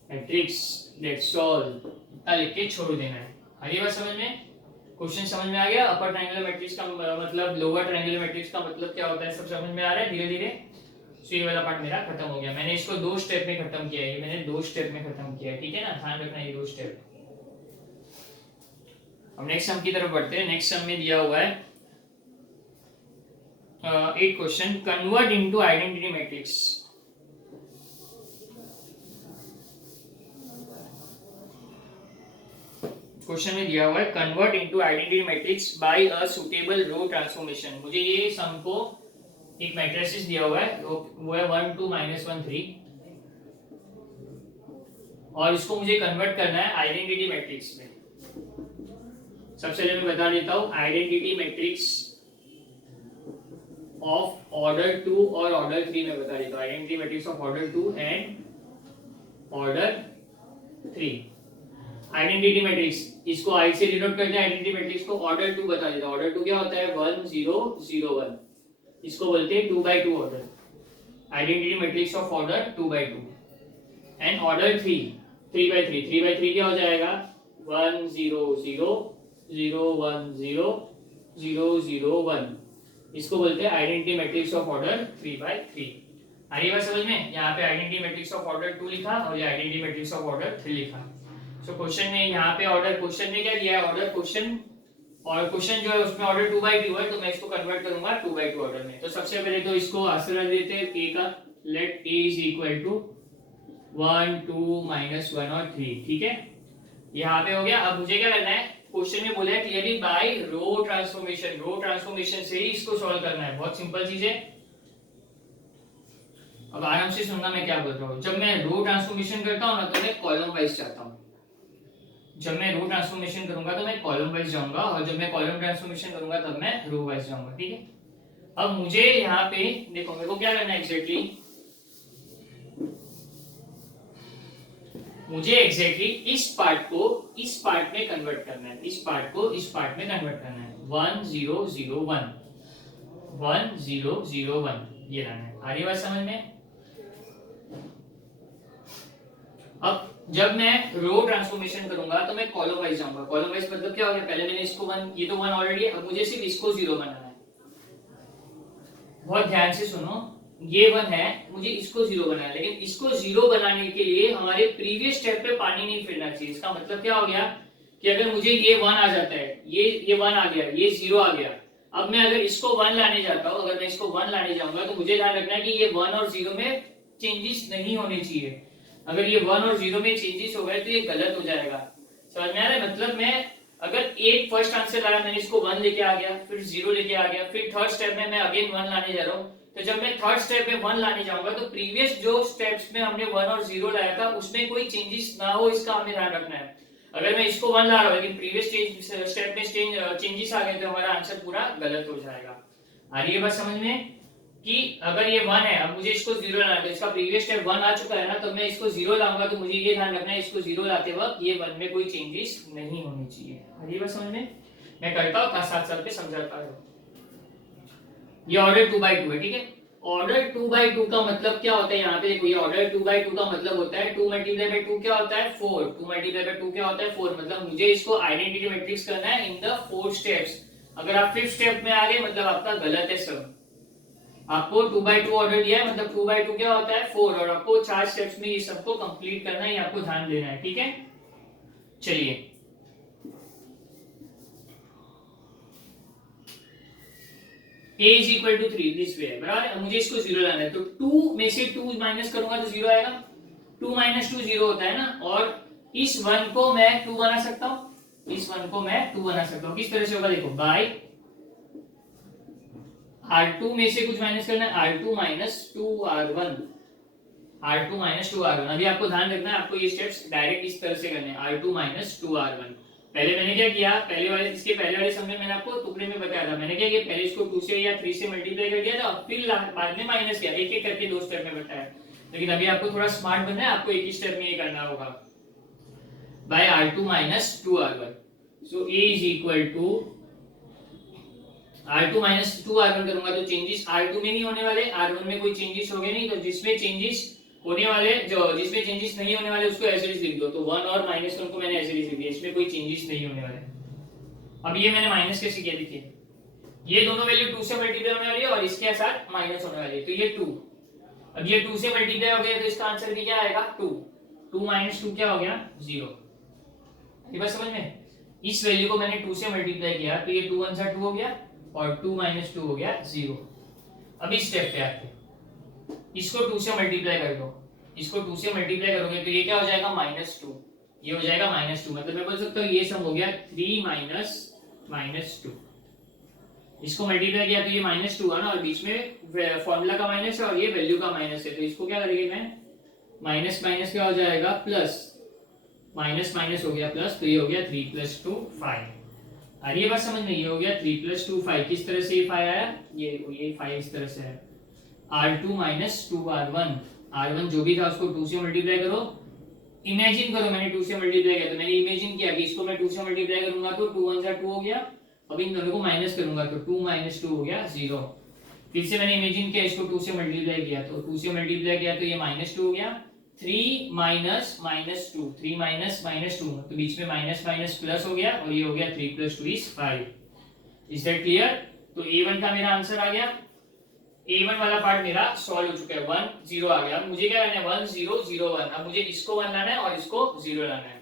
matrix, that's all. इतना लिख के छोड़ देना है। हर ये बात समझ में, क्वेश्चन समझ में आ गया। अपर ट्रायंगुलर मैट्रिक्स का मतलब, लोअर ट्रायंगुलर मैट्रिक्स का मतलब क्या होता है, सब समझ में आ रहा है धीरे धीरे। सो ये वाला पार्ट मेरा खत्म हो गया। मैंने इसको 2 स्टेप में खत्म किया है, ये मैंने 2 स्टेप में खत्म किया है, ठीक है ना, ध्यान रखना ये 2 स्टेप। अब नेक्स्ट सम की तरफ बढ़ते हैं। नेक्स्ट सम में दिया हुआ है 8 question, convert into identity matrix. Question में दिया हुआ है convert into identity matrix by a suitable row transformation. मुझे ये सम को एक मैट्रिसेस दिया हुआ है, वो है 1 2 -1 3, और इसको मुझे कन्वर्ट करना है आइडेंटिटी मैट्रिक्स में। सबसे पहले मैं बता देता हूं, आइडेंटिटी मैट्रिक्स ऑफ ऑर्डर 2 और ऑर्डर 3 में बता देता हूं। Identity matrix of order 2 and order 3। Identity matrix, इसको आई से डिनोट करते हैं, आइडेंटिटी मैट्रिक्स को ऑर्डर 2 बता देता हूं। ऑर्डर 2 क्या होता है 1 0 0 1, इसको बोलते हैं 2 by 2 order. Identity matrix of order 2 by 2 and order 3 3 by 3। 3 by 3 क्या हो जाएगा 1 0 0 0 1 0 0 0 1, इसको बोलते हैं identity matrix of order 3 by 3। आ रही बात समझ में? यहाँ पे आइडेंटिटी मैट्रिक्स ऑफ ऑर्डर 2 लिखा और ये आइडेंटिटी मैट्रिक्स ऑफ ऑर्डर 3 लिखा। सो क्वेश्चन में यहाँ पे ऑर्डर, क्वेश्चन में क्या दिया है ऑर्डर क्वेश्चन, और क्वेश्चन जो है उसमें ऑर्डर 2 by 2 है, तो मैं इसको कन्वर्ट करूंगा 2 by 2 ऑर्डर में। तो सबसे पहले तो इसको आंसर रख देते हैं a का, let a is equal to 1 2 -1 और 3, ठीक है, यहाँ पे हो गया। अब मुझे क्या करना है, क्वेश्चन में बोला है क्लियरली बाय रो ट्रांसफॉर्मेशन। रो ट्रांसफॉर्मेशन से ही इसको सॉल्व करना है, बहुत सिंपल चीज है। अब आराम से सुनना मैं क्या बोल रहा हूँ। जब मैं रो ट्रांसफॉर्मेशन करता हूँ ना तो मैं कॉलम वाइज जाता हूँ। जब मैं रो ट्रांसफॉर्मेशन करूंगा तो मैं कॉलम वाइज जाऊंगा, और जब मैं कॉलम ट्रांसफॉर्मेशन करूंगा तब मैं रो वाइज जाऊंगा, ठीक है। अब मुझे यहाँ पे देखो, मेरे को क्या करना है एग्जैक्टली, मुझे एग्जैक्टली इस पार्ट को इस पार्ट में कन्वर्ट करना है, इस पार्ट को इस पार्ट में कन्वर्ट करना है। 1 0 0 1 1 0 0 1 ये लाना है। आ रही बात समझ में? अब जब मैं रो ट्रांसफॉर्मेशन करूंगा तो मैं कॉलम वाइज जाऊंगा। कॉलम वाइज मतलब क्या हो गया, पहले मैंने इसको 1, ये तो 1 ऑलरेडी है, अब मुझे सिर्फ इसको 0 बनाना है। बहुत ध्यान से सुनो, ये 1 है, मुझे इसको 0 बनाना है, लेकिन इसको 0 बनाने के लिए हमारे प्रीवियस स्टेप पे पानी नहीं फिरना चाहिए। इसका मतलब क्या हो गया कि अगर मुझे ये 1 आ जाता है, ये 1 आ गया, ये 0 आ गया, अब मैं अगर इसको 1 लाने जाता हूँ, अगर मैं इसको 1 लाने जाऊंगा तो मुझे ध्यान रखना है कि ये 1 और 0 में चेंजेस नहीं होने चाहिए। अगर ये 1 और 0 में चेंजेस हो गए तो ये गलत हो जाएगा। समझ में आ रहा है? मतलब मैं अगर एक फर्स्ट आंसर लाया, मैंने इसको 1 लेके आ गया, फिर 0 लेके आ गया, फिर थर्ड स्टेप में मैं अगेन 1 लाने जा रहा हूँ, तो जब मैं थर्ड स्टेप में 1 लाने जाऊंगा तो प्रीवियस जो स्टेप्स में हमने 1 और 0 लाया था उसमें कोई चेंजेस ना हो, इसका हमें ध्यान रखना है। अगर मैं इसको 1 ला रहा हूँ लेकिन प्रीवियस स्टेप में चेंजेस आ गए तो हमारा आंसर पूरा गलत हो जाएगा। आ रही है बात समझ में कि अगर ये 1 है, अब मुझे इसको 0 लाना है, तो इसका प्रीवियस स्टेप 1 आ चुका है ना, तो मैं इसको 0 लाऊंगा तो मुझे ये ध्यान रखना है इसको 0 लाते वक्त ये 1 में कोई चेंजेस नहीं होनी चाहिए। आ रही है बात समझ में? मैं करता हूँ साथ साथ पे समझाता हूँ। ये ऑर्डर 2 by 2 है, ठीक है। ऑर्डर 2 by 2 का मतलब क्या होता है, यहाँ पे देखो, ये ऑर्डर 2 by 2 का मतलब होता है 2 मल्टीप्लाई बाय 2 क्या होता है 4, 2 मल्टीप्लाई बाय 2 क्या होता है 4, मतलब मुझे इसको आइडेंटिटी मैट्रिक्स करना है इन द 4 स्टेप्स। अगर आप 5th स्टेप में आ गए मतलब आपका गलत है सब। आपको 2/2 ऑर्डर दिया है, मतलब 2/2 क्या होता है 4, और आपको 4 स्टेप्स में ये सबको कंप्लीट करना है, आपको ध्यान देना है, ठीक है। चलिए a is equal to 3 this way है, बराबर है। मुझे इसको 0 लाना है, तो 2 में से 2 माइनस करूंगा तो 0 आएगा। 2 माइनस 2 0 होता है ना, और इस 1 को मैं 2 बना सकता हूं, इस 1 को मैं 2 बना सकता हूं। किस तरह से होगा देखो, बाय R2 में से कुछ माइनस करना है, R2 minus 2R1, R2 minus 2R1। अभी आपको ध्यान रखना है, आपको ये स्टेप्स डायरेक्ट इस तरह से करने हैं, R2 माइनस 2R1। पहले मैंने क्या किया, पहले वाले समय मैंने आपको टुकड़े में बताया था, मैंने क्या किया, पहले इसको 2 से या 3 से मल्टीप्लाई कर दिया था, फिर बाद में माइनस किया, एक एक करके 2 स्टेप में बताया। लेकिन अभी आपको थोड़ा स्मार्ट बनना है, आपको एक ही स्टेप में ये करना होगा, by R2 minus 2R1। So A is equal to R2 minus 2R1 करूंगा तो चेंजेस R2 में नहीं होने वाले, R1 में कोई चेंजेस होंगे नहीं, तो जिसमें चेंजेस होने वाले, जिसमें चेंजेस नहीं होने वाले उसको एज इट इज लिख दो। तो 1 और -1 को मैंने एज इट इज लिख दिया, इसमें कोई चेंजेस नहीं होने वाले। अब ये मैंने माइनस कैसे किया, देखिए ये दोनों वैल्यू 2 से मल्टीप्लाई होने वाली है और इसके साथ माइनस होने वाली है, तो ये 2। अब ये 2 से मल्टीप्लाई हो गया तो इसका आंसर भी क्या आएगा 2। 2 माइनस 2 क्या हो गया 0। ये बात समझ में, इस वैल्यू को मैंने 2 से मल्टीप्लाई किया तो ये 2 1 2 हो गया और 2 माइनस 2 हो गया 0। अब इस स्टेप पे आते इसको 2 से मल्टीप्लाई कर दो, इसको 2 से मल्टीप्लाई करोगे तो ये क्या हो जाएगा -2, ये हो जाएगा -2। मतलब मैं बोल सकता हूँ ये सम हो गया 3 माइनस 2। इसको मल्टीप्लाई किया तो ये -2 है ना, और बीच में फॉर्मूला का माइनस है और ये वैल्यू का माइनस है, तो इसको क्या करेंगे मैं माइनस माइनस क्या हो जाएगा प्लस, माइनस माइनस हो गया प्लस, तो ये हो गया 3 + 2 5। और ये बात समझ में, ये हो गया 3 + 2 5। किस तरह से ये 5 आया, ये 5 इस तरह से है। R2 माइनस 2R1, R1 जो भी था उसको 2 से मल्टीप्लाई करो। इमेजिन करो मैंने 2 से मल्टीप्लाई किया, तो मैंने इमेजिन किया कि इसको मैं 2 से मल्टीप्लाई करूंगा तो 2 1 2 हो गया। अब इन दोनों को माइनस करूंगा तो 2 - 2 हो गया 0। फिर से मैंने इमेजिन किया, इसको 2 से मल्टीप्लाई किया तो 2 से मल्टीप्लाई किया तो ये -2 हो गया। 3 माइनस -2, 3 माइनस -2, तो बीच में माइनस माइनस प्लस हो गया और ये हो गया 3 + 2 = 5। Is that clear? तो A1 का मेरा आंसर आ गया। A1 वाला पार्ट मेरा सॉल्व हो चुका है, 1 0 आ गया। मुझे क्या करना है 1 0 0 1। अब मुझे इसको 1 लाना है और इसको 0 लाना है।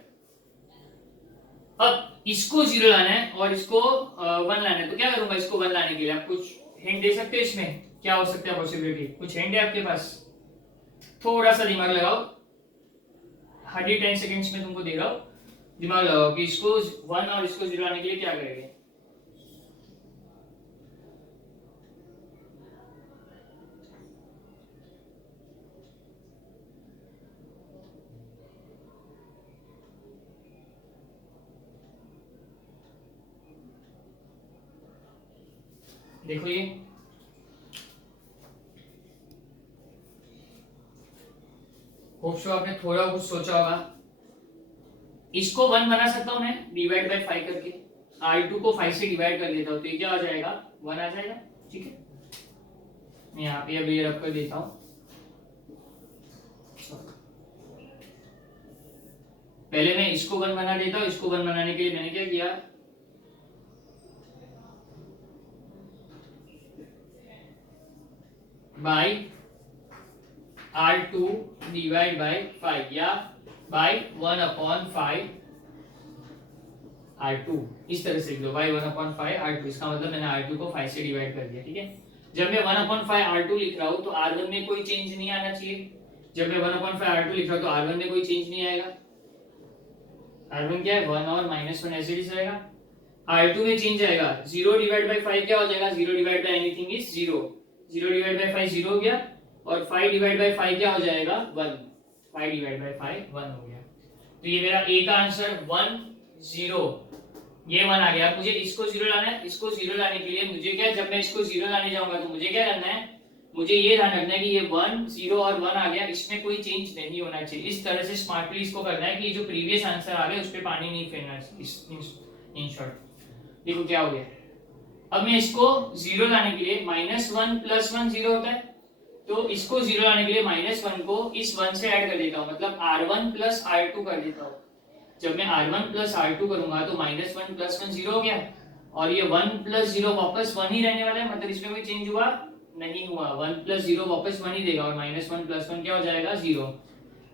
अब इसको 0 लाना है और इसको 1 लाना है, तो क्या करूंगा इसको 1 लाने के लिए? आप कुछ हिंट दे सकते हो इसमें क्या हो सकता है पॉसिबिलिटी? कुछ हिंट है आपके पास? थोड़ा सा दिमाग लगाओ, हार्डली 10 सेकंड्स में तुमको दे रहा हूं, दिमाग लगाओ कि इसको 1 और इसको 0 लाने के लिए क्या करेंगे। देखो ये होप सो आपने थोड़ा कुछ सोचा होगा। इसको 1 बना सकता हूं मैं डिवाइड बाय 5 करके, R2 को 5 से डिवाइड कर देता हूं तो ये क्या आ जाएगा 1 आ जाएगा। ठीक है, मैं यहाँ पे अभी रख कर देता हूं। पहले मैं इसको 1 बना देता हूं। इसको 1 बनाने के लिए मैंने क्या किया, बाय R2 डिवाइड बाय 5 या बाय 1/5 R2, इस तरह से लिख दो बाय 1/5 R2। इसका मतलब मैंने R2 को 5 से डिवाइड कर दिया। ठीक है, जब मैं 1/5 R2 लिख रहा हूं तो R1 में कोई चेंज नहीं आना चाहिए। जब मैं 1/5 R2 लिख रहा हूं तो R1 में कोई चेंज नहीं आएगा। R1 क्या है 1 और -1 ऐसे ही रहेगा। R2 में चेंज आएगा, 0 डिवाइड बाय 5 क्या हो जाएगा, 0 divide by anything is 0, 0 divide by 5 0 हो गया, और 5 डिवाइड बाय 5 क्या हो जाएगा 1, 5 डिवाइड बाय 5 1 हो गया। तो ये मेरा A का आंसर 1 0, ये 1 आ गया। मुझे इसको 0 लाना है। इसको 0 लाने के लिए मुझे क्या, जब मैं इसको 0 लाने जाऊंगा तो मुझे क्या करना है, मुझे ये ध्यान रखना है कि ये 1 0 और 1 आ गया, इसमें कोई चेंज नहीं होना चाहिए। इस तरह से स्मार्टली इसको करना है कि जो प्रीवियस आंसर आ गया उस पे पानी नहीं फेरना है। इन शॉर्ट देखो क्या हो गया। अब मैं इसको 0 लाने के लिए -1 + 1 0 होता है, तो इसको 0 लाने के लिए -1 को इस 1 से ऐड कर देता हूं, मतलब R1 + R2 कर देता हूं। जब मैं R1 + R2 करूंगा तो -1 + 1 0 हो गया, और ये 1 प्लस 0 वापस 1 ही रहने वाला है, मतलब इसमें कोई चेंज हुआ नहीं हुआ। 1 प्लस 0 वापस 1 ही देगा और -1 प्लस 1 क्या हो जाएगा 0।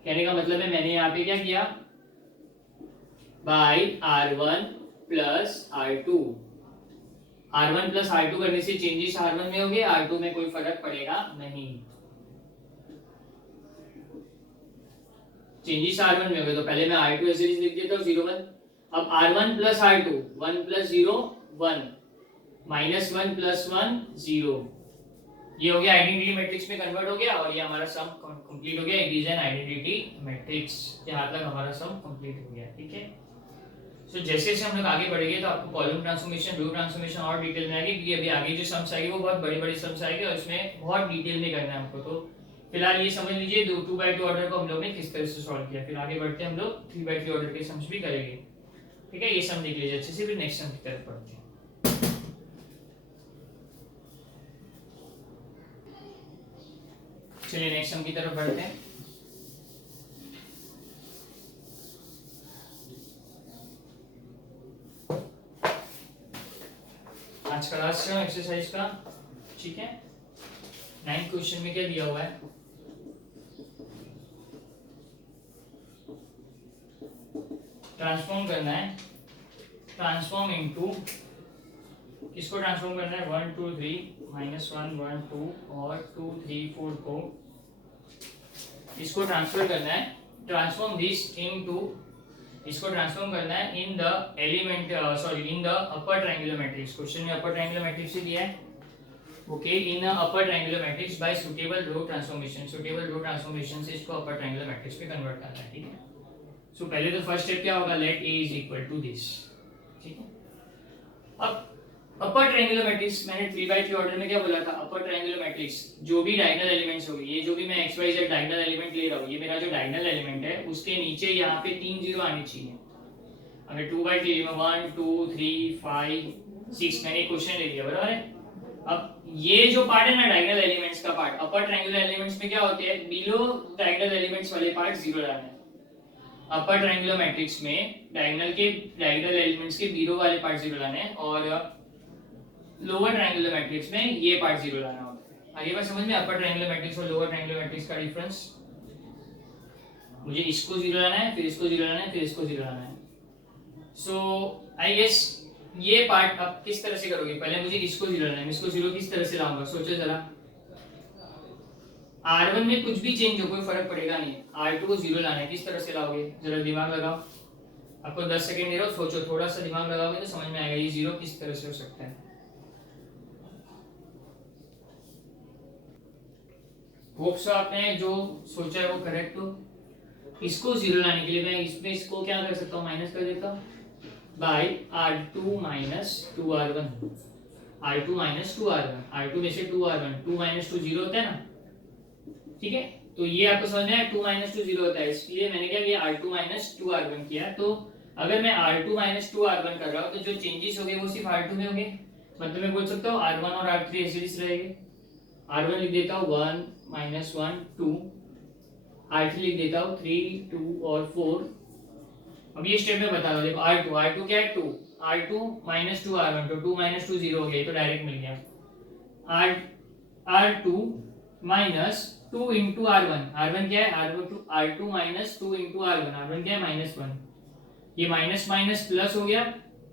कहने का मतलब है मैंने यहाँ पे क्या किया, by R1 plus R2, R1 plus R2 करने से चेंजेस R1 में हो गए, R2 में कोई फर्क पड़ेगा नहीं, चेंजेस R1 में हो गए। तो पहले मैं R2 ऐसे लिख देता हूँ 0 1। अब R1 plus R2, 1 plus 0 1, -1 plus 1 0, ये हो गया आइडेंटिटी मैट्रिक्स में कन्वर्ट हो गया और ये हमारा सम कंप्लीट हो गया। It is an identity matrix. यहाँ तक हमारा सम कंप्लीट हो गया, ठीक है। सो जैसे जैसे हम लोग आगे बढ़ेंगे तो आपको कॉलम ट्रांसफॉर्मेशन, रो ट्रांसफॉर्मेशन और डिटेल में आएगी, क्योंकि अभी आगे जो सम्स आएंगे वो बहुत बड़े बड़े सम्स आएंगे और इसमें बहुत डिटेल में करना है हमको। तो फिलहाल ये समझ लीजिए 2/2 ऑर्डर को हम लोग ने किस तरह से सॉल्व किया, फिर आगे बढ़ते हम लोग 3/3 ऑर्डर के सम्स भी करेंगे, ठीक है। ये सम देख लीजिए अच्छे से, फिर नेक्स्ट सम की तरफ बढ़ते हैं। चलिए नेक्स्ट सम की तरफ बढ़ते हैं। आज का लास्ट सम एक्सरसाइज का, ठीक है। 9th क्वेश्चन में क्या दिया हुआ है, ट्रांसफॉर्म करना है, ट्रांसफॉर्म इनटू, किसको ट्रांसफॉर्म करना है 1 2 3 -1 1 2 और 2 3 4 को इसको ट्रांसफर करना है, ट्रांसफॉर्म दिस इनटू, इसको ट्रांसफॉर्म करना है in the element in the upper triangular matrix. Question में अपर ट्रायंगुलर मैट्रिक्स ही दिया है, okay. In upper triangular matrix by suitable row transformation, suitable row transformation से इसको अपर ट्रायंगुलर मैट्रिक्स में कन्वर्ट करना है, ठीक है। सो पहले तो फर्स्ट स्टेप क्या होगा, let A is equal to this, ठीक है। अब अपर ट्रायंगुलर मैट्रिक्स मैंने 3/3 ऑर्डर में क्या बोला था, अपर ट्रायंगुलर मैट्रिक्स जो भी डायगोनल एलिमेंट्स होंगे, ये जो भी मैं XYZ डायगोनल एलिमेंट ले रहा हूँ, ये मेरा जो डायगोनल एलिमेंट है उसके नीचे यहाँ पे 3 0 आने चाहिए। अगर 2/3 में 1 2 3 5 6 मैंने क्वेश्चन ले लिया, बराबर है। अब ये जो पार्ट है ना डायगोनल एलिमेंट्स का पार्ट, अपर ट्रायंगुलर एलिमेंट्स में क्या होते हैं, बिलो डायगोनल एलिमेंट्स वाले पार्ट 0 लाना है। अपर ट्रायंगुलर मैट्रिक्स में डायगोनल एलिमेंट्स के बिलो वाले पार्ट 0 लाने हैं और लोअर ट्रायंगुलर मैट्रिक्स में ये पार्ट 0 लाना होता है। आगे बात समझ में, अपर ट्रायंगुलर मैट्रिक्स और लोअर ट्रायंगुलर मैट्रिक्स का डिफरेंस, मुझे इसको 0 लाना है, फिर इसको 0 लाना है, फिर इसको 0 लाना है। सो आई गेस ये पार्ट अब किस तरह से करोगे, पहले मुझे इसको 0 लाना है, इसको 0 किस तरह से लाऊंगा, सोचो जरा। R1 में कुछ भी चेंज हो कोई फर्क पड़ेगा नहीं, R2 को 0 लाना है, किस तरह से लाओगे, जरा दिमाग लगाओ। आपको 10 सेकंड दे रहा हूँ, सोचो, थोड़ा सा दिमाग लगाओगे तो समझ में आएगा ये 0 किस तरह से हो सकता है। होप सो आपने जो सोचा है वो करेक्ट हो। इसको 0 लाने के लिए मैं इसमें इसको क्या कर सकता हूँ, माइनस कर देता हूँ by R2 - 2R1, R2 - 2R1, R2 में से 2R1, 2 - 2 0 होता है ना, ठीक है। तो ये आपको समझ में आया, 2 - 2 0 होता है, इसलिए मैंने क्या किया R2 - 2R1 किया। तो अगर मैं R2 - 2R1 कर रहा हूँ तो जो चेंजेस हो गए वो सिर्फ R2 में हो गए, मतलब मैं बोल सकता हूँ R1 और R3 ऐसे ही रहेंगे। R1 लिख देता हूँ 1 -1 2, R3 लिख देता हूँ 3 2 और 4। अब ये स्टेप में बता दो, देखो R2 क्या है 2, R2 - 2R1, तो 2 - 2 0 हो गया, तो डायरेक्ट मिल गया। R2 - 2 into R1, R1 क्या है, R2 - 2 into R1, R1 क्या है -1, ये माइनस माइनस प्लस हो गया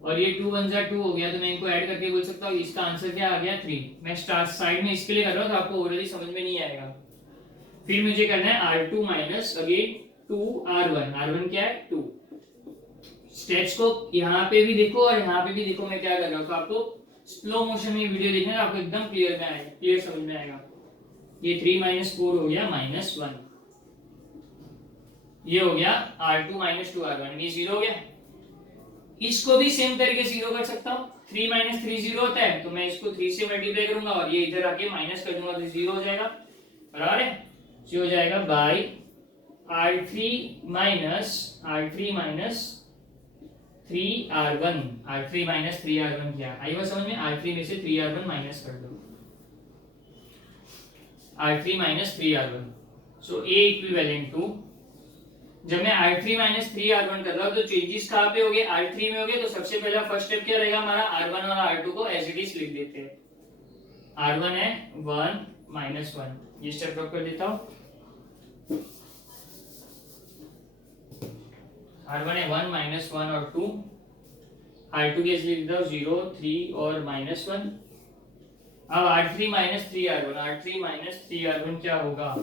और ये 2 1 2 हो गया, तो मैं इनको ऐड करके बोल सकता हूँ इसका आंसर क्या आ गया 3। मैं स्टार्ट साइड में इसके लिए कर रहा हूँ तो आपको ऑलरेडी समझ में नहीं आएगा। फिर मुझे करना है R2 minus again 2R1, R1 क्या है 2। स्टेप्स को यहाँ पे भी देखो और यहाँ पे भी देखो मैं क्या कर रहा हूँ, तो आपको स्लो मोशन में वीडियो देखना है, आपको एकदम क्लियर में आएगा, क्लियर समझ में आएगा। ये 3 - 4 हो गया -1, ये हो गया R2 - 2R1, ये 0 हो गया। इसको भी सेम तरीके से 0 कर सकता हूँ, 3 - 3 0 होता है, तो मैं इसको 3 से मल्टीप्लाई करूंगा और ये इधर आके माइनस कर दूंगा तो 0 हो जाएगा, बराबर है। ये हो जाएगा by R3 - 3R1, R3 - 3R1 क्या आई बात समझ में, R3 में से 3R1 माइनस कर दो, R3 - 3R1। So A equivalent to जब मैं R3 माइनस 3R1 कर रहा हूँ तो चेंजेस कहाँ पे हो गए, R3 में हो गए। तो सबसे पहला फर्स्ट स्टेप क्या रहेगा हमारा, R1 और R2 को एज इट इज लिख देते हैं। R1 है 1 माइनस 1, ये स्टेप ड्रॉप कर देता हूँ। R1 है 1 माइनस 1 और 2, R2 के लिख देता हूँ 0 3 और माइनस 1। अब R3 minus 3R1, R3 minus 3R1 क्या होगा,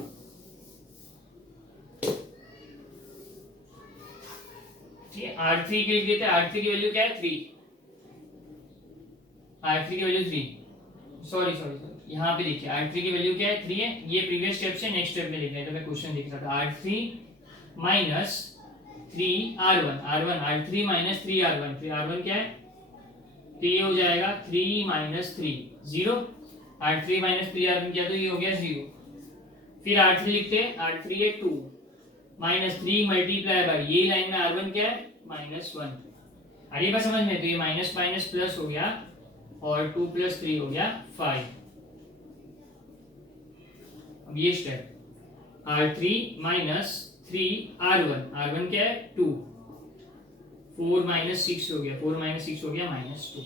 R3 के लिए R3 की वैल्यू क्या है 3, R3 की वैल्यू 3, सॉरी यहाँ पे देखिए R3 की वैल्यू क्या है 3 है। ये प्रीवियस स्टेप से नेक्स्ट स्टेप में लिखना है, तो मैं क्वेश्चन लिख रहा था R3 minus 3R1, R3 minus 3R1, फिर R1 क्या है, तो ये हो जाएगा 3 माइनस 3 0, R3 माइनस 3R1 क्या, तो ये हो गया 0। फिर R3 लिखते हैं, R3 है 2 माइनस 3 मल्टीप्लाई बाय, ये लाइन में R1 क्या है माइनस 1। आगे बात समझ में, तो ये माइनस माइनस प्लस हो गया और 2 प्लस 3 हो गया 5। अब ये step R3 minus 3R1, R1 क्या है 2, 4 माइनस 6 हो गया, 4 माइनस 6 हो गया माइनस 2।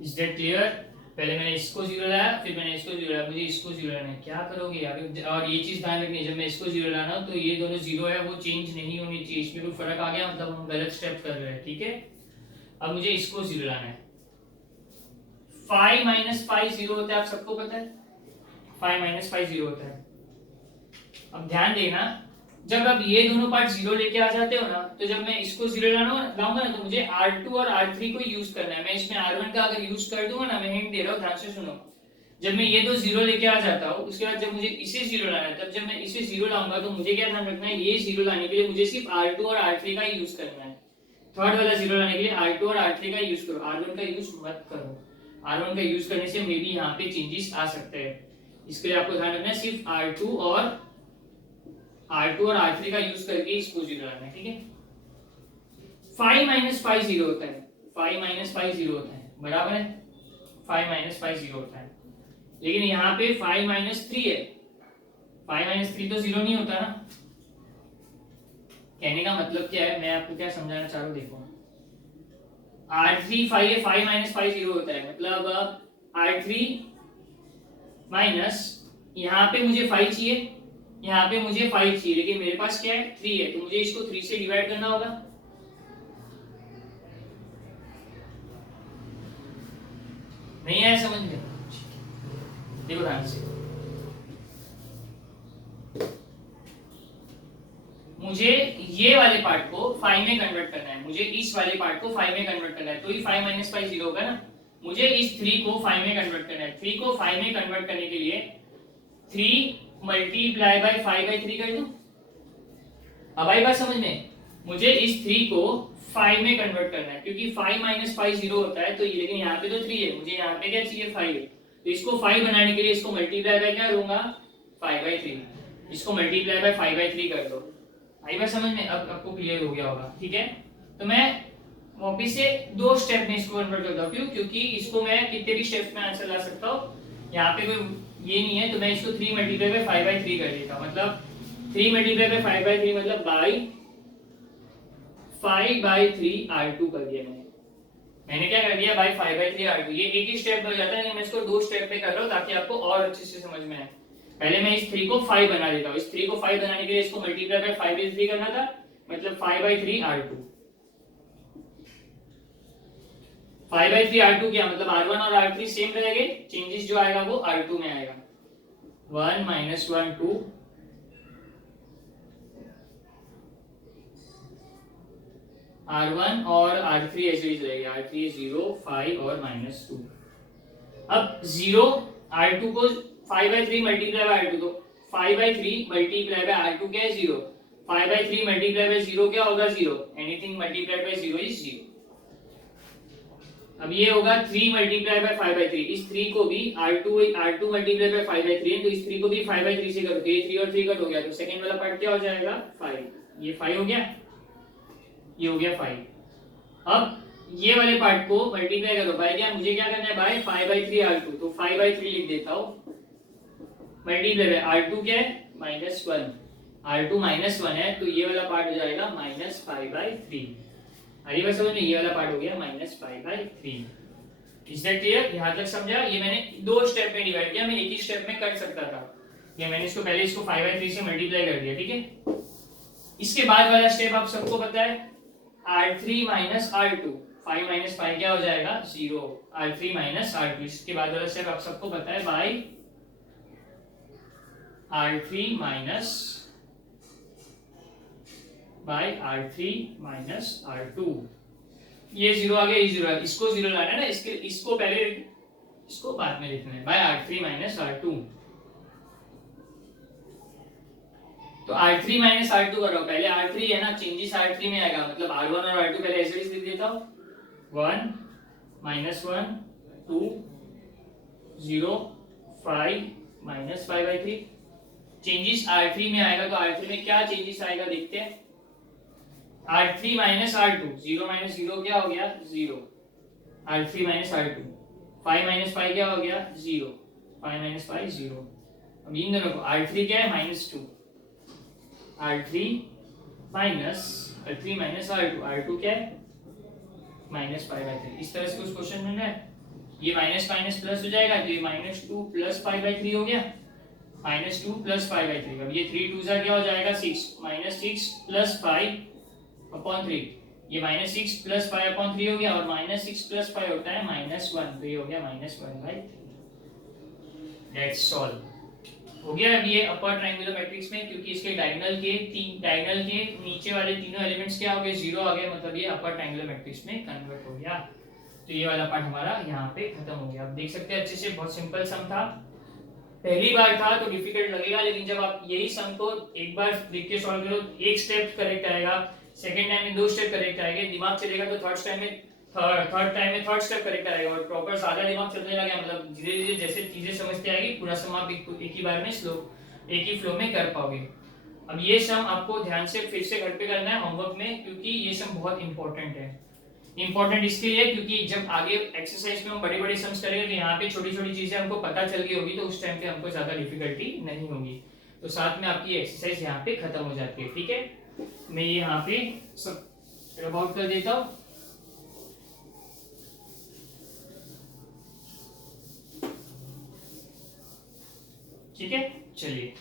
Is that clear. पहले मैंने इसको 0 लाया, फिर मैंने इसको 0 लाया, मुझे इसको 0 लाना है, क्या करोगे यार। और ये चीज ध्यान रखनी है, जब मैं इसको 0 लाना तो ये दोनों 0 है वो चेंज नहीं होनी चाहिए, इसमें कोई फर्क आ गया मतलब हम गलत स्टेप कर रहे हैं, ठीक है। अब मुझे इसको 0 लाना है। 5 माइनस 5 0 होता है, आप सबको पता है 5 माइनस 5 0 होता है। अब ध्यान देना, जब आप ये दोनों पार्ट 0 लेके आ जाते हो ना, तो जब मैं इसको 0 लाऊंगा ना, तो मुझे R2 और R3 को यूज करना है। मैं इसमें R1 का अगर यूज कर दूंगा ना, मैं हिंट दे रहा हूँ, ध्यान से सुनो। जब मैं ये दो 0 लेके आ जाता हूँ, उसके बाद जब मुझे इसे 0 लाना है, तब जब मैं इसे 0 लाऊंगा तो मुझे क्या ध्यान रखना है, ये 0 लाने के लिए मुझे सिर्फ R2 और R3 का यूज करना है। थर्ड वाला 0 लाने के लिए R2 और R3 का यूज करो, R1 का यूज मत करो। R1 का यूज करने से मे बी यहाँ पे चेंजेस आ सकते हैं, इसके लिए आपको ध्यान रखना है सिर्फ R2 और R3 का यूज करके इसको 0 लाना है, ठीक है। 5 माइनस 5 0 होता है, 5 माइनस 5 0 होता है, बराबर है 5 माइनस 5 0 होता है। लेकिन यहाँ पे 5 माइनस 3 है, 5 माइनस 3 तो 0 नहीं होता ना। कहने का मतलब क्या है, मैं आपको क्या समझाना चाह रहा हूँ, देखो R3 5 है, 5 माइनस 5 0 होता है, मतलब R3 माइनस, यहाँ पे मुझे 5 चाहिए, यहाँ पे मुझे 5 चाहिए, लेकिन मेरे पास क्या है 3 है, तो मुझे इसको 3 से डिवाइड करना होगा। नहीं आया समझ में, देखो ध्यान से, मुझे ये वाले पार्ट को 5 में कन्वर्ट करना है, मुझे इस वाले पार्ट को 5 में कन्वर्ट करना है, तो ये 5 माइनस 5 0 होगा ना। मुझे इस 3 को 5 में कन्वर्ट करना है, 3 को 5 में कन्वर्ट करने के लिए 3 मल्टीप्लाई बाय 5 बाय 3 कर दूं। अब आई बात समझ में, मुझे इस 3 को 5 में कन्वर्ट करना है, क्योंकि 5 माइनस 5 0 होता है, तो लेकिन यहाँ पे तो 3 है, मुझे यहाँ पे क्या चाहिए 5 है, तो इसको 5 बनाने के लिए इसको मल्टीप्लाई बाय क्या करूंगा 5 बाय 3, इसको मल्टीप्लाई बाय 5 बाय 3 कर दो। आई बात समझ में, अब आपको क्लियर हो गया होगा, ठीक है। तो मैं वापिस से 2 स्टेप में इसको कन्वर्ट करता हूँ, क्यों, क्योंकि इसको मैं कितने भी स्टेप में आंसर ला सकता हूँ, यहाँ पे कोई ये नहीं है, तो मैं इसको 3 मल्टीप्लाई बाय 5 बाय 3 कर देता हूँ, मतलब 3 मल्टीप्लाई बाय 5 बाय 3 मतलब बाय 5 बाय 3 R2 कर दिया मैंने क्या कर दिया, बाय 5 बाय 3 R2। ये एक ही स्टेप हो जाता है, मैं इसको 2 स्टेप में कर रहा हूँ ताकि आपको और अच्छे से समझ में आए। पहले मैं इस 3 को 5 बना देता हूँ, इस 3 को 5 बनाने के लिए इसको मल्टीप्लाई बाय 5 बाय 3 करना था, मतलब 5 बाय 3 R2। 5 बाय 3 R2 क्या, मतलब R1 और R3 सेम रहेंगे, चेंजेस जो आएगा वो R2 में आएगा। 1 माइनस 1 2, R1 और R3 ऐसे ही रहेगा, R3 0 5 और माइनस 2। अब 0 R2 को 5 बाय 3 मल्टीप्लाई बाय R2, तो 5 बाय 3 मल्टीप्लाई बाय R2 क्या है 0, 5 बाय 3 मल्टीप्लाई बाय 0 क्या होगा 0, एनीथिंग मल्टीप्लाइड बाय 0 इज 0। अब ये होगा 3 मल्टीप्लाई बाय 5 बाय 3, इस 3 को भी R2 मल्टीप्लाई बाय 5 बाय 3 है, तो इस 3 को भी 5 बाय 3 से करो, तो ये 3 और 3 कट हो गया, तो सेकंड वाला पार्ट क्या हो जाएगा 5, ये 5 हो गया, ये हो गया 5। अब ये वाले पार्ट को मल्टीप्लाई करो बाय क्या, मुझे क्या करना है बाय 5 बाय 3 R2, तो 5 बाय 3 लिख देता हूँ, मल्टीप्लाई बाय R2 क्या है -1, R2 -1 है तो ये वाला पार्ट हो जाएगा -5/3। अरे बस समझ में, ये वाला पार्ट हो गया -5/3। Is that clear? यहां तक समझा? ये मैंने दो स्टेप में डिवाइड किया, मैं एक ही स्टेप में कर सकता था। ये मैंने इसको पहले इसको 5/3 से मल्टीप्लाई कर दिया, ठीक है। इसके बाद वाला स्टेप आप सबको पता है, R3 -R2, 5 - 5 क्या हो जाएगा 0, R3 -R2। इसके बाद वाला स्टेप आप सबको पता है, बाई R3 R2। ये 0 आ गया, ये 0 आ गया, इसको 0 लाना है ना, इसको पहले, इसको बाद में लिखना है, बाय R3 -R2। तो R3 -R2 कर रहा हूं, पहले R3 है ना, चेंजेस R3 में आएगा, मतलब R1 और R2 पहले ऐसे लिख देता हूं, 1 -1 2 0 5 -5/3। चेंजेस R3 में आएगा, तो R3 में क्या चेंजेस आएगा देखते हैं। R3 -R2, 0 - 0 क्या हो गया 0, R3 -R2। 5 - 5 क्या हो गया 0, 5 - 5 0। अब इन दोनों को R3 क्या है -2, R3 -R2, R2 क्या है -5/3। इस तरह से कुछ क्वेश्चन में है, ये माइनस माइनस प्लस हो जाएगा, तो ये -2 + 5/3 हो गया, -2 + 5/3। अब ये 3 2 क्या हो जाएगा 6, -6 + 5/3। ये -6 + 5/3 हो गया, और -6 + 5 होता है -1, तो ये हो गया -1/3। That's all. हो गया। अब ये अपर ट्रायंगुलर मैट्रिक्स में, क्योंकि इसके डायगोनल के नीचे वाले तीनों एलिमेंट्स क्या हो गए 0 आ गए, मतलब ये अपर ट्रायंगुलर मैट्रिक्स में कन्वर्ट हो गया। तो ये वाला पार्ट हमारा यहाँ पे खत्म हो गया। आप देख सकते हैं अच्छे से, बहुत सिंपल सम था। पहली बार था तो डिफिकल्ट लगेगा, लेकिन जब आप यही सम को एक बार देख के सॉल्व करो, एक स्टेप करेक्ट आएगा, सेकंड टाइम में 2 स्टेप करेक्ट आएंगे, दिमाग चलेगा तो थर्ड टाइम में थर्ड स्टेप करेक्ट आएगा, और प्रॉपर ज्यादा दिमाग चलने लगे, मतलब धीरे धीरे जैसे चीजें समझते आएगी, पूरा सम आप एक ही बार में एक ही फ्लो में कर पाओगे। अब ये सम आपको ध्यान से फिर से घर पे करना है होमवर्क में, क्योंकि ये सम बहुत इंपॉर्टेंट है। इंपॉर्टेंट इसके लिए क्योंकि जब आगे एक्सरसाइज में हम बड़े बड़े सम्स करेंगे, तो यहाँ पे छोटी छोटी चीजें हमको पता चल गई होगी, तो उस टाइम पे हमको ज्यादा डिफिकल्टी नहीं होगी। तो साथ में आपकी एक्सरसाइज यहाँ पे खत्म हो जाती है, ठीक है। मैं यहाँ पे सब रब आउट कर देता हूँ। ठीक है, चलिए।